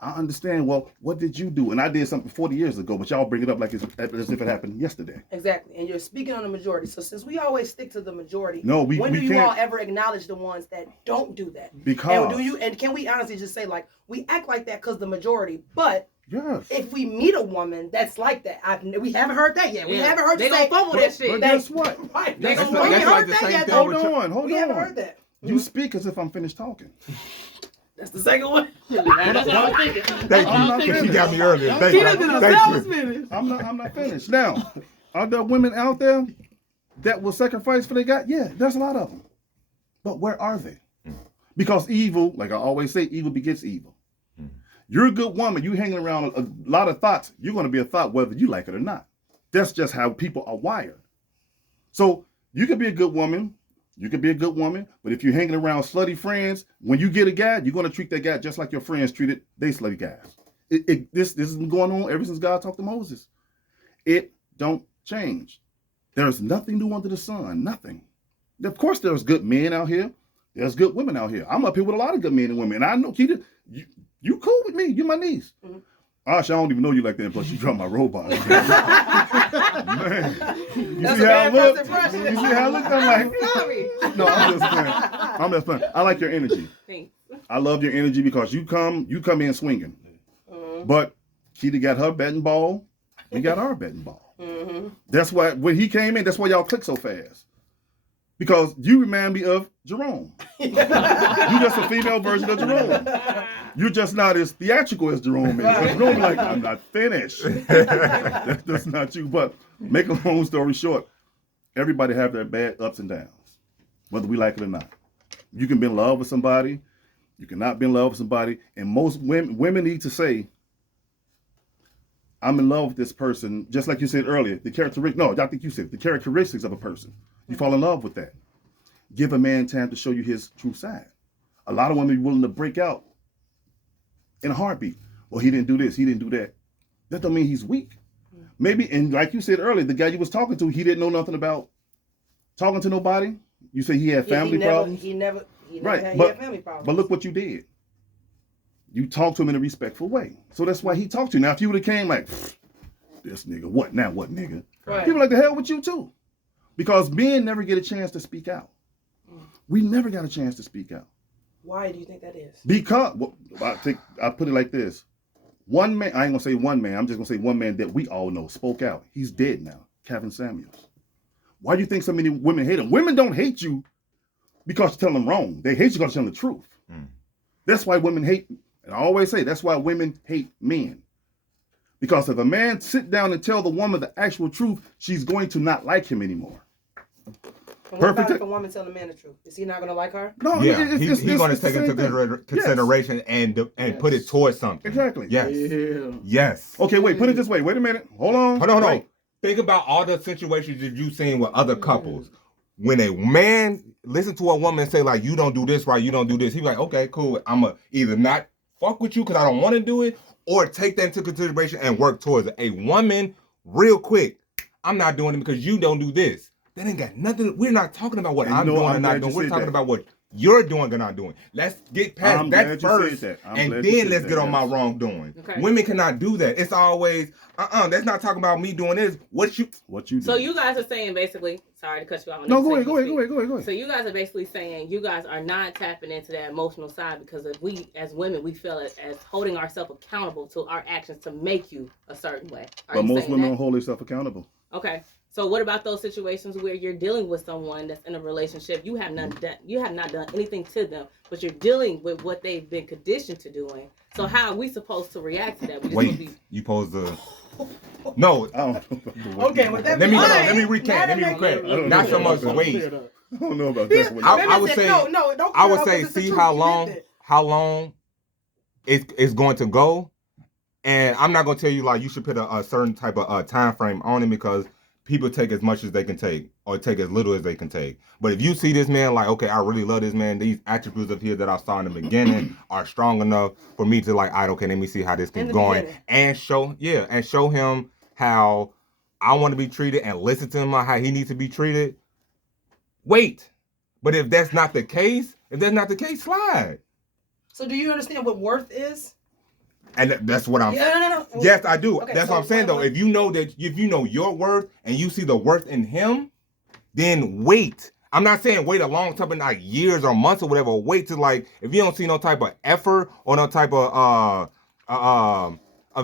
I understand. Well, what did you do? And I did something 40 years ago, but y'all bring it up like as if it happened yesterday. Exactly. And you're speaking on the majority. So since we always stick to the majority, when do you all ever acknowledge the ones that don't do that? Because and can we honestly just say, like, we act like that because the majority, but yes. If we meet a woman that's like that, we haven't heard that yet. We haven't heard they gonna fumble that shit. But guess what? Right. That's We haven't heard that yet. Hold on. We haven't heard that. You speak as if I'm finished talking. That's the second one. That's what I was thinking. Thank you. She got me earlier. Thank you. I'm not finished. Now, are there women out there that will sacrifice for their God? Yeah, there's a lot of them. But where are they? Because evil, like I always say, evil begets evil. You're a good woman. You hanging around a lot of thoughts. You're going to be a thought whether you like it or not. That's just how people are wired. So you could be a good woman. You could be a good woman, but if you're hanging around slutty friends, when you get a guy, you're going to treat that guy just like your friends treated they slutty guys. This has been going on ever since God talked to Moses. It don't change. There's nothing new under the sun, nothing. Of course, there's good men out here. There's good women out here. I'm up here with a lot of good men and women. And I know, Keita, you cool with me. You're my niece. Gosh, I don't even know you like that, but you dropped my robot. Man. You see how I look? You see how I look? I'm like, no, I'm just playing. I like your energy. Thanks. I love your energy because you come in swinging. But Keita got her batting ball. We got our batting ball. That's why when he came in, that's why y'all click so fast. Because you remind me of Jerome. You just a female version of Jerome. You're just not as theatrical as Jerome is. Jerome like, I'm not finished. That's not you. But make a long story short, everybody have their bad ups and downs, whether we like it or not. You can be in love with somebody. You cannot be in love with somebody. And most women need to say, I'm in love with this person, just like you said earlier. I think you said the characteristics of a person. You fall in love with that. Give a man time to show you his true side. A lot of women are willing to break out in a heartbeat. Well, he didn't do this, he didn't do that. That don't mean he's weak. Maybe, and like you said earlier, the guy you was talking to, he didn't know nothing about talking to nobody. You say he had family problems. He never right, had family problems. But look what you did. You talked to him in a respectful way. So that's why he talked to you. Now, if you would have came like, this nigga, what now, what nigga? Right. People like the hell with you too. Because men never get a chance to speak out. We never got a chance to speak out. Why do you think that is? Because, I put it like this. One man, I ain't gonna say one man, I'm just gonna say one man that we all know spoke out. He's dead now, Kevin Samuels. Why do you think so many women hate him? Women don't hate you because you tell them wrong. They hate you because you tell them the truth. That's why women hate, and I always say, that's why women hate men. Because if a man sit down and tell the woman the actual truth, she's going to not like him anymore. And what about if a woman tell the man the truth? Is he not going to like her? No, yeah, he's going to take into consideration and put it towards something. Exactly. Yes. Yeah. Yes. Okay, wait, put it this way. Wait a minute. Hold on. Wait. Think about all the situations that you've seen with other couples. When a man listen to a woman say, like, you don't do this right, you don't do this, he's like, okay, cool. I'm going to either not fuck with you because I don't want to do it, or take that into consideration and work towards it. A woman, real quick, I'm not doing it because you don't do this. That ain't got nothing. We're not talking about what I'm doing or not doing. We're talking about what you're doing or not doing. Let's get past that first, and then let's get on my wrongdoing. Okay. Women cannot do that. It's always, that's not talking about me doing this. What you do. So you guys are saying basically, sorry to cut you off. No, go ahead. So you guys are basically saying you guys are not tapping into that emotional side because if we, as women, we feel it as holding ourselves accountable to our actions to make you a certain way. But most women don't hold themselves accountable. Okay. So what about those situations where you're dealing with someone that's in a relationship? You have not done anything to them, but you're dealing with what they've been conditioned to doing. So how are we supposed to react to that? You supposed to. No. Okay. Let me recant. Not so much wait. I don't know about that. I would say. No, don't. I would say see how long it's going to go. And I'm not gonna tell you like you should put a certain type of time frame on it because people take as much as they can take or take as little as they can take. But if you see this man like, okay, I really love this man. These attributes of his that I saw in the beginning are strong enough for me to like, all right, okay, let me see how this keeps going and show him how I want to be treated and listen to him on how he needs to be treated. Wait, but if that's not the case, slide. So do you understand what worth is? And that's what I'm saying. No. Yes, I do. Okay, that's what I'm saying though. If you know your worth and you see the worth in him, then wait. I'm not saying wait a long time, like years or months or whatever. Wait till like if you don't see no type of effort or no type of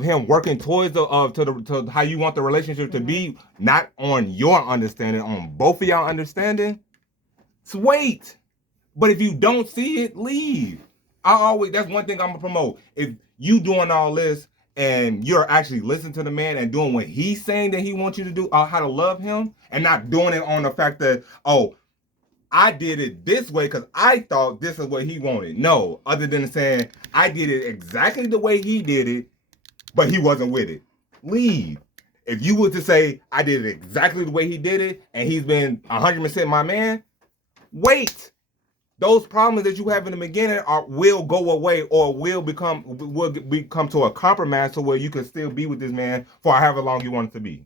him working towards to how you want the relationship to be, not on your understanding, on both of y'all understanding. So wait. But if you don't see it, leave. That's one thing I'm gonna promote. If you doing all this and you're actually listening to the man and doing what he's saying that he wants you to do, how to love him, and not doing it on the fact that, oh, I did it this way because I thought this is what he wanted. No, other than saying I did it exactly the way he did it, but he wasn't with it. Leave. If you were to say I did it exactly the way he did it and he's been 100% my man, wait. Those problems that you have in the beginning will go away or will become to a compromise to where you can still be with this man for however long you want it to be.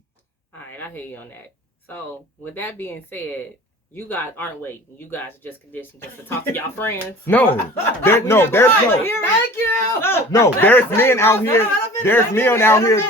All right, I hear you on that. So with that being said, you guys aren't waiting. You guys are just conditioned just to talk to y'all friends. No, there's no. Thank you. No, there's men out here. There's men out here.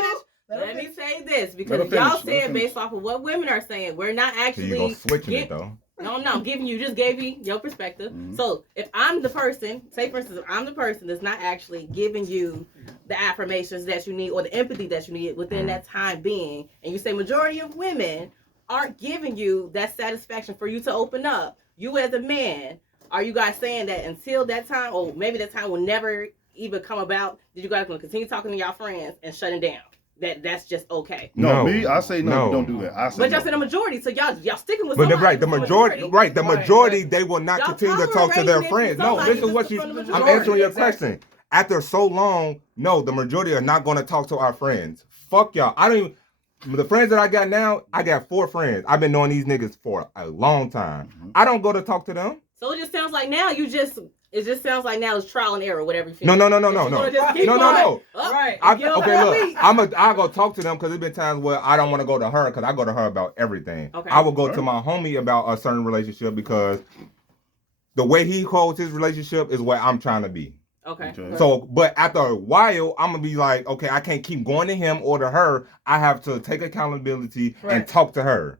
Let me say this because y'all said based off of what women are saying, we're not actually. So you gonna switching it though. No, I'm giving you your perspective. Mm-hmm. So if I'm the person, say for instance, if I'm the person that's not actually giving you the affirmations that you need or the empathy that you need within that time being, and you say majority of women aren't giving you that satisfaction for you to open up, you as a man, are you guys saying that until that time, or maybe that time will never even come about, that you guys going to continue talking to y'all friends and shutting down? That's just okay. No, I say no. Don't do that. But y'all said a majority, so y'all sticking with. But the majority, they will not continue to talk to their friends. No, this is what I'm answering your question. After so long, no, the majority are not going to talk to our friends. Fuck y'all. The friends that I got now, I got 4 friends. I've been knowing these niggas for a long time. Mm-hmm. I don't go to talk to them. So it just sounds like now it just sounds like now it's trial and error, whatever you feel. No. No. Right. Okay, look, I'll go talk to them because there's been times where I don't want to go to her because I go to her about everything. Okay. I will go to my homie about a certain relationship because the way he holds his relationship is where I'm trying to be. Okay. So, but after a while, I'm gonna be like, okay, I can't keep going to him or to her. I have to take accountability and talk to her.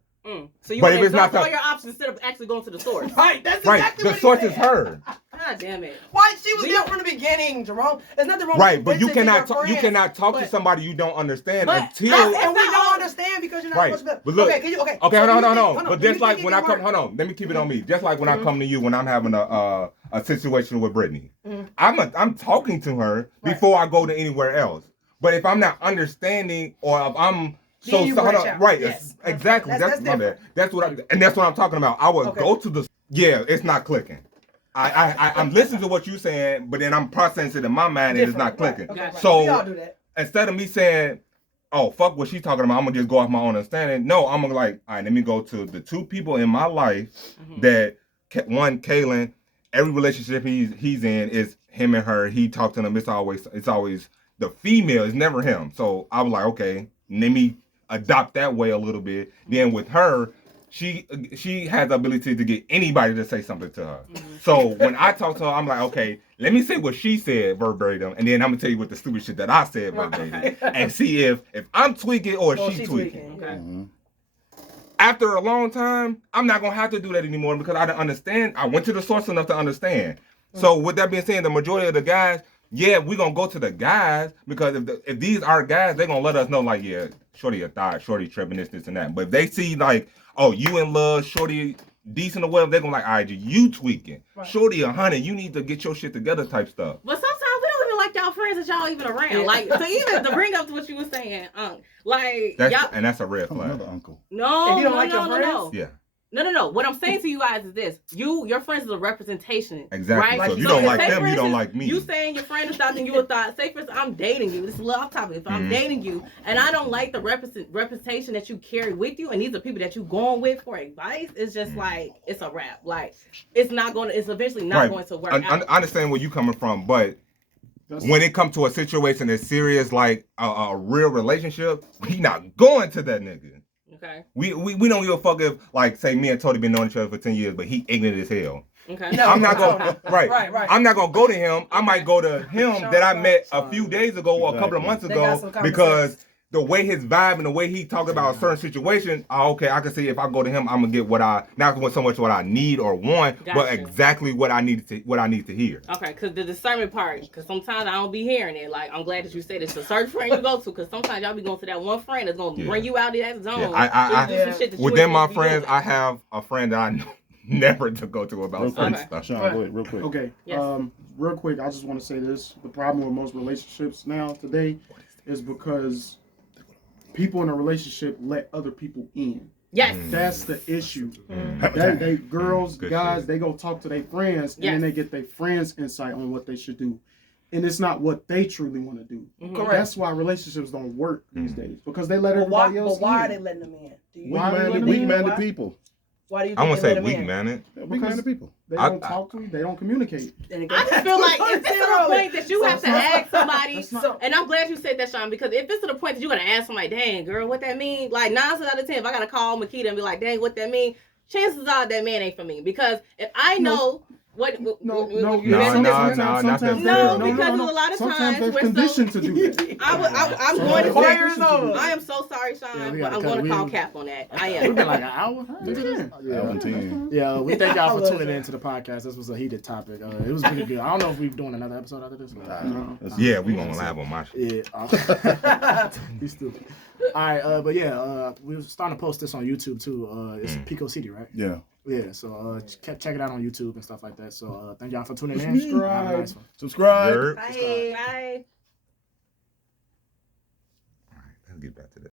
So you want to exhaust all your options instead of actually going to the source. Right, that's exactly what the source is her. God damn it. Why? She was there from the beginning, Jerome. There's nothing wrong with but you cannot talk to somebody you don't understand until... And we don't understand because you're not supposed to... But look, okay, hold on. But just like when I come... Hold on, let me keep it on me. Just like when I come to you when I'm having a situation with Brittany. I'm talking to her before I go to anywhere else. But if I'm not understanding or if I'm... Right, yes. Exactly. That's what I'm talking about. I would go to the... Yeah, it's not clicking. I'm listening to what you're saying, but then I'm processing it in my mind and it's not clicking. Right. So we all do that. Instead of me saying, oh, fuck what she's talking about, I'm going to just go off my own understanding. No, I'm going to like, all right, let me go to the 2 people in my life that, one, Kaylin, every relationship he's in is him and her. He talks to them. It's always the female. It's never him. So I was like, okay, let me adopt that way a little bit. Then with her, she has the ability to get anybody to say something to her. So when I talk to her, I'm like, okay, let me say what she said verbatim, and then I'm gonna tell you what the stupid shit that I said verbatim, and see if I'm tweaking or she's tweaking. Okay. After a long time, I'm not gonna have to do that anymore because I don't understand. I went to the source enough to understand. So with that being said, the majority of the guys, yeah, we gonna go to the guys because if these are guys, they gonna let us know like, yeah, shorty a thought, shorty tripping this and that. But if they see like, oh, you in love, shorty decent or whatever, they gonna like, all right, you tweaking, right. Shorty 100, you need to get your shit together type stuff. But sometimes we don't even like y'all friends that y'all even around. Yeah. Like to bring up to what you were saying, like y'all, and that's a red flag. Another uncle. No, if you don't like your friends, yeah. No. What I'm saying to you guys is this: your friends is a representation, exactly. Right? So if you don't like them, you don't like me. You saying your friend is thought and you a thought. Say for instance, I'm dating you. This is a little off topic. If I'm dating you and I don't like the representation that you carry with you, and these are people that you going with for advice, it's just like it's a wrap. Like it's eventually not going to work. I understand where you coming from, but when it comes to a situation that's serious, like a real relationship, we not going to that nigga. Okay. We don't give a fuck if, like, say me and Tony been knowing each other for 10 years, but he ignorant as hell. Okay. No, I'm not gonna right. I'm not gonna go to him. I might go to him that I met a few days ago or a couple of months ago because the way his vibe and the way he talked about a certain situation, okay, I can see if I go to him, I'm gonna get not so much what I need or want, but exactly what I need to hear. Okay, because the discernment part, because sometimes I don't be hearing it. Like, I'm glad that you said it's a certain friend you go to, because sometimes y'all be going to that one friend that's gonna bring you out of that zone. Yeah. Within my friends, I have a friend that I know never to go to about certain stuff. Sean, go ahead, real quick. Okay. Yes. Real quick, I just want to say this: the problem with most relationships now today is because people in a relationship let other people in. Yes. That's the issue. They girls, guys, they go talk to their friends and then they get their friends' insight on what they should do. And it's not what they truly want to do. Correct. That's why relationships don't work these days. Because they let everybody else in. But why are they letting them in? Weak-minded people. Why do you think I won't say weak-minded people. They don't talk to you. They don't communicate. I just feel like if it's to the point that you have to ask somebody, and I'm glad you said that, Sean, because if it's to the point that you got to ask somebody, dang, girl, what that mean? Like 9 times out of 10, if I got to call Makita and be like, dang, what that mean? Chances are that man ain't for me. Because if I know... Because a lot of times they're conditioned to do that. I'm going to I am so sorry, Sean, but I'm going to call Cap on that. I am. We've been like an hour. Yeah, we thank y'all for tuning in to the podcast. This was a heated topic. It was pretty good. I don't know if we're doing another episode after this. Yeah, we gonna live on my shit. Yeah, he's stupid. All right, but yeah, we're starting to post this on YouTube too. It's Pico City, right? Yeah. Yeah, so check it out on YouTube and stuff like that. So thank y'all for tuning in. Subscribe. Bye. All right, let's get back to this.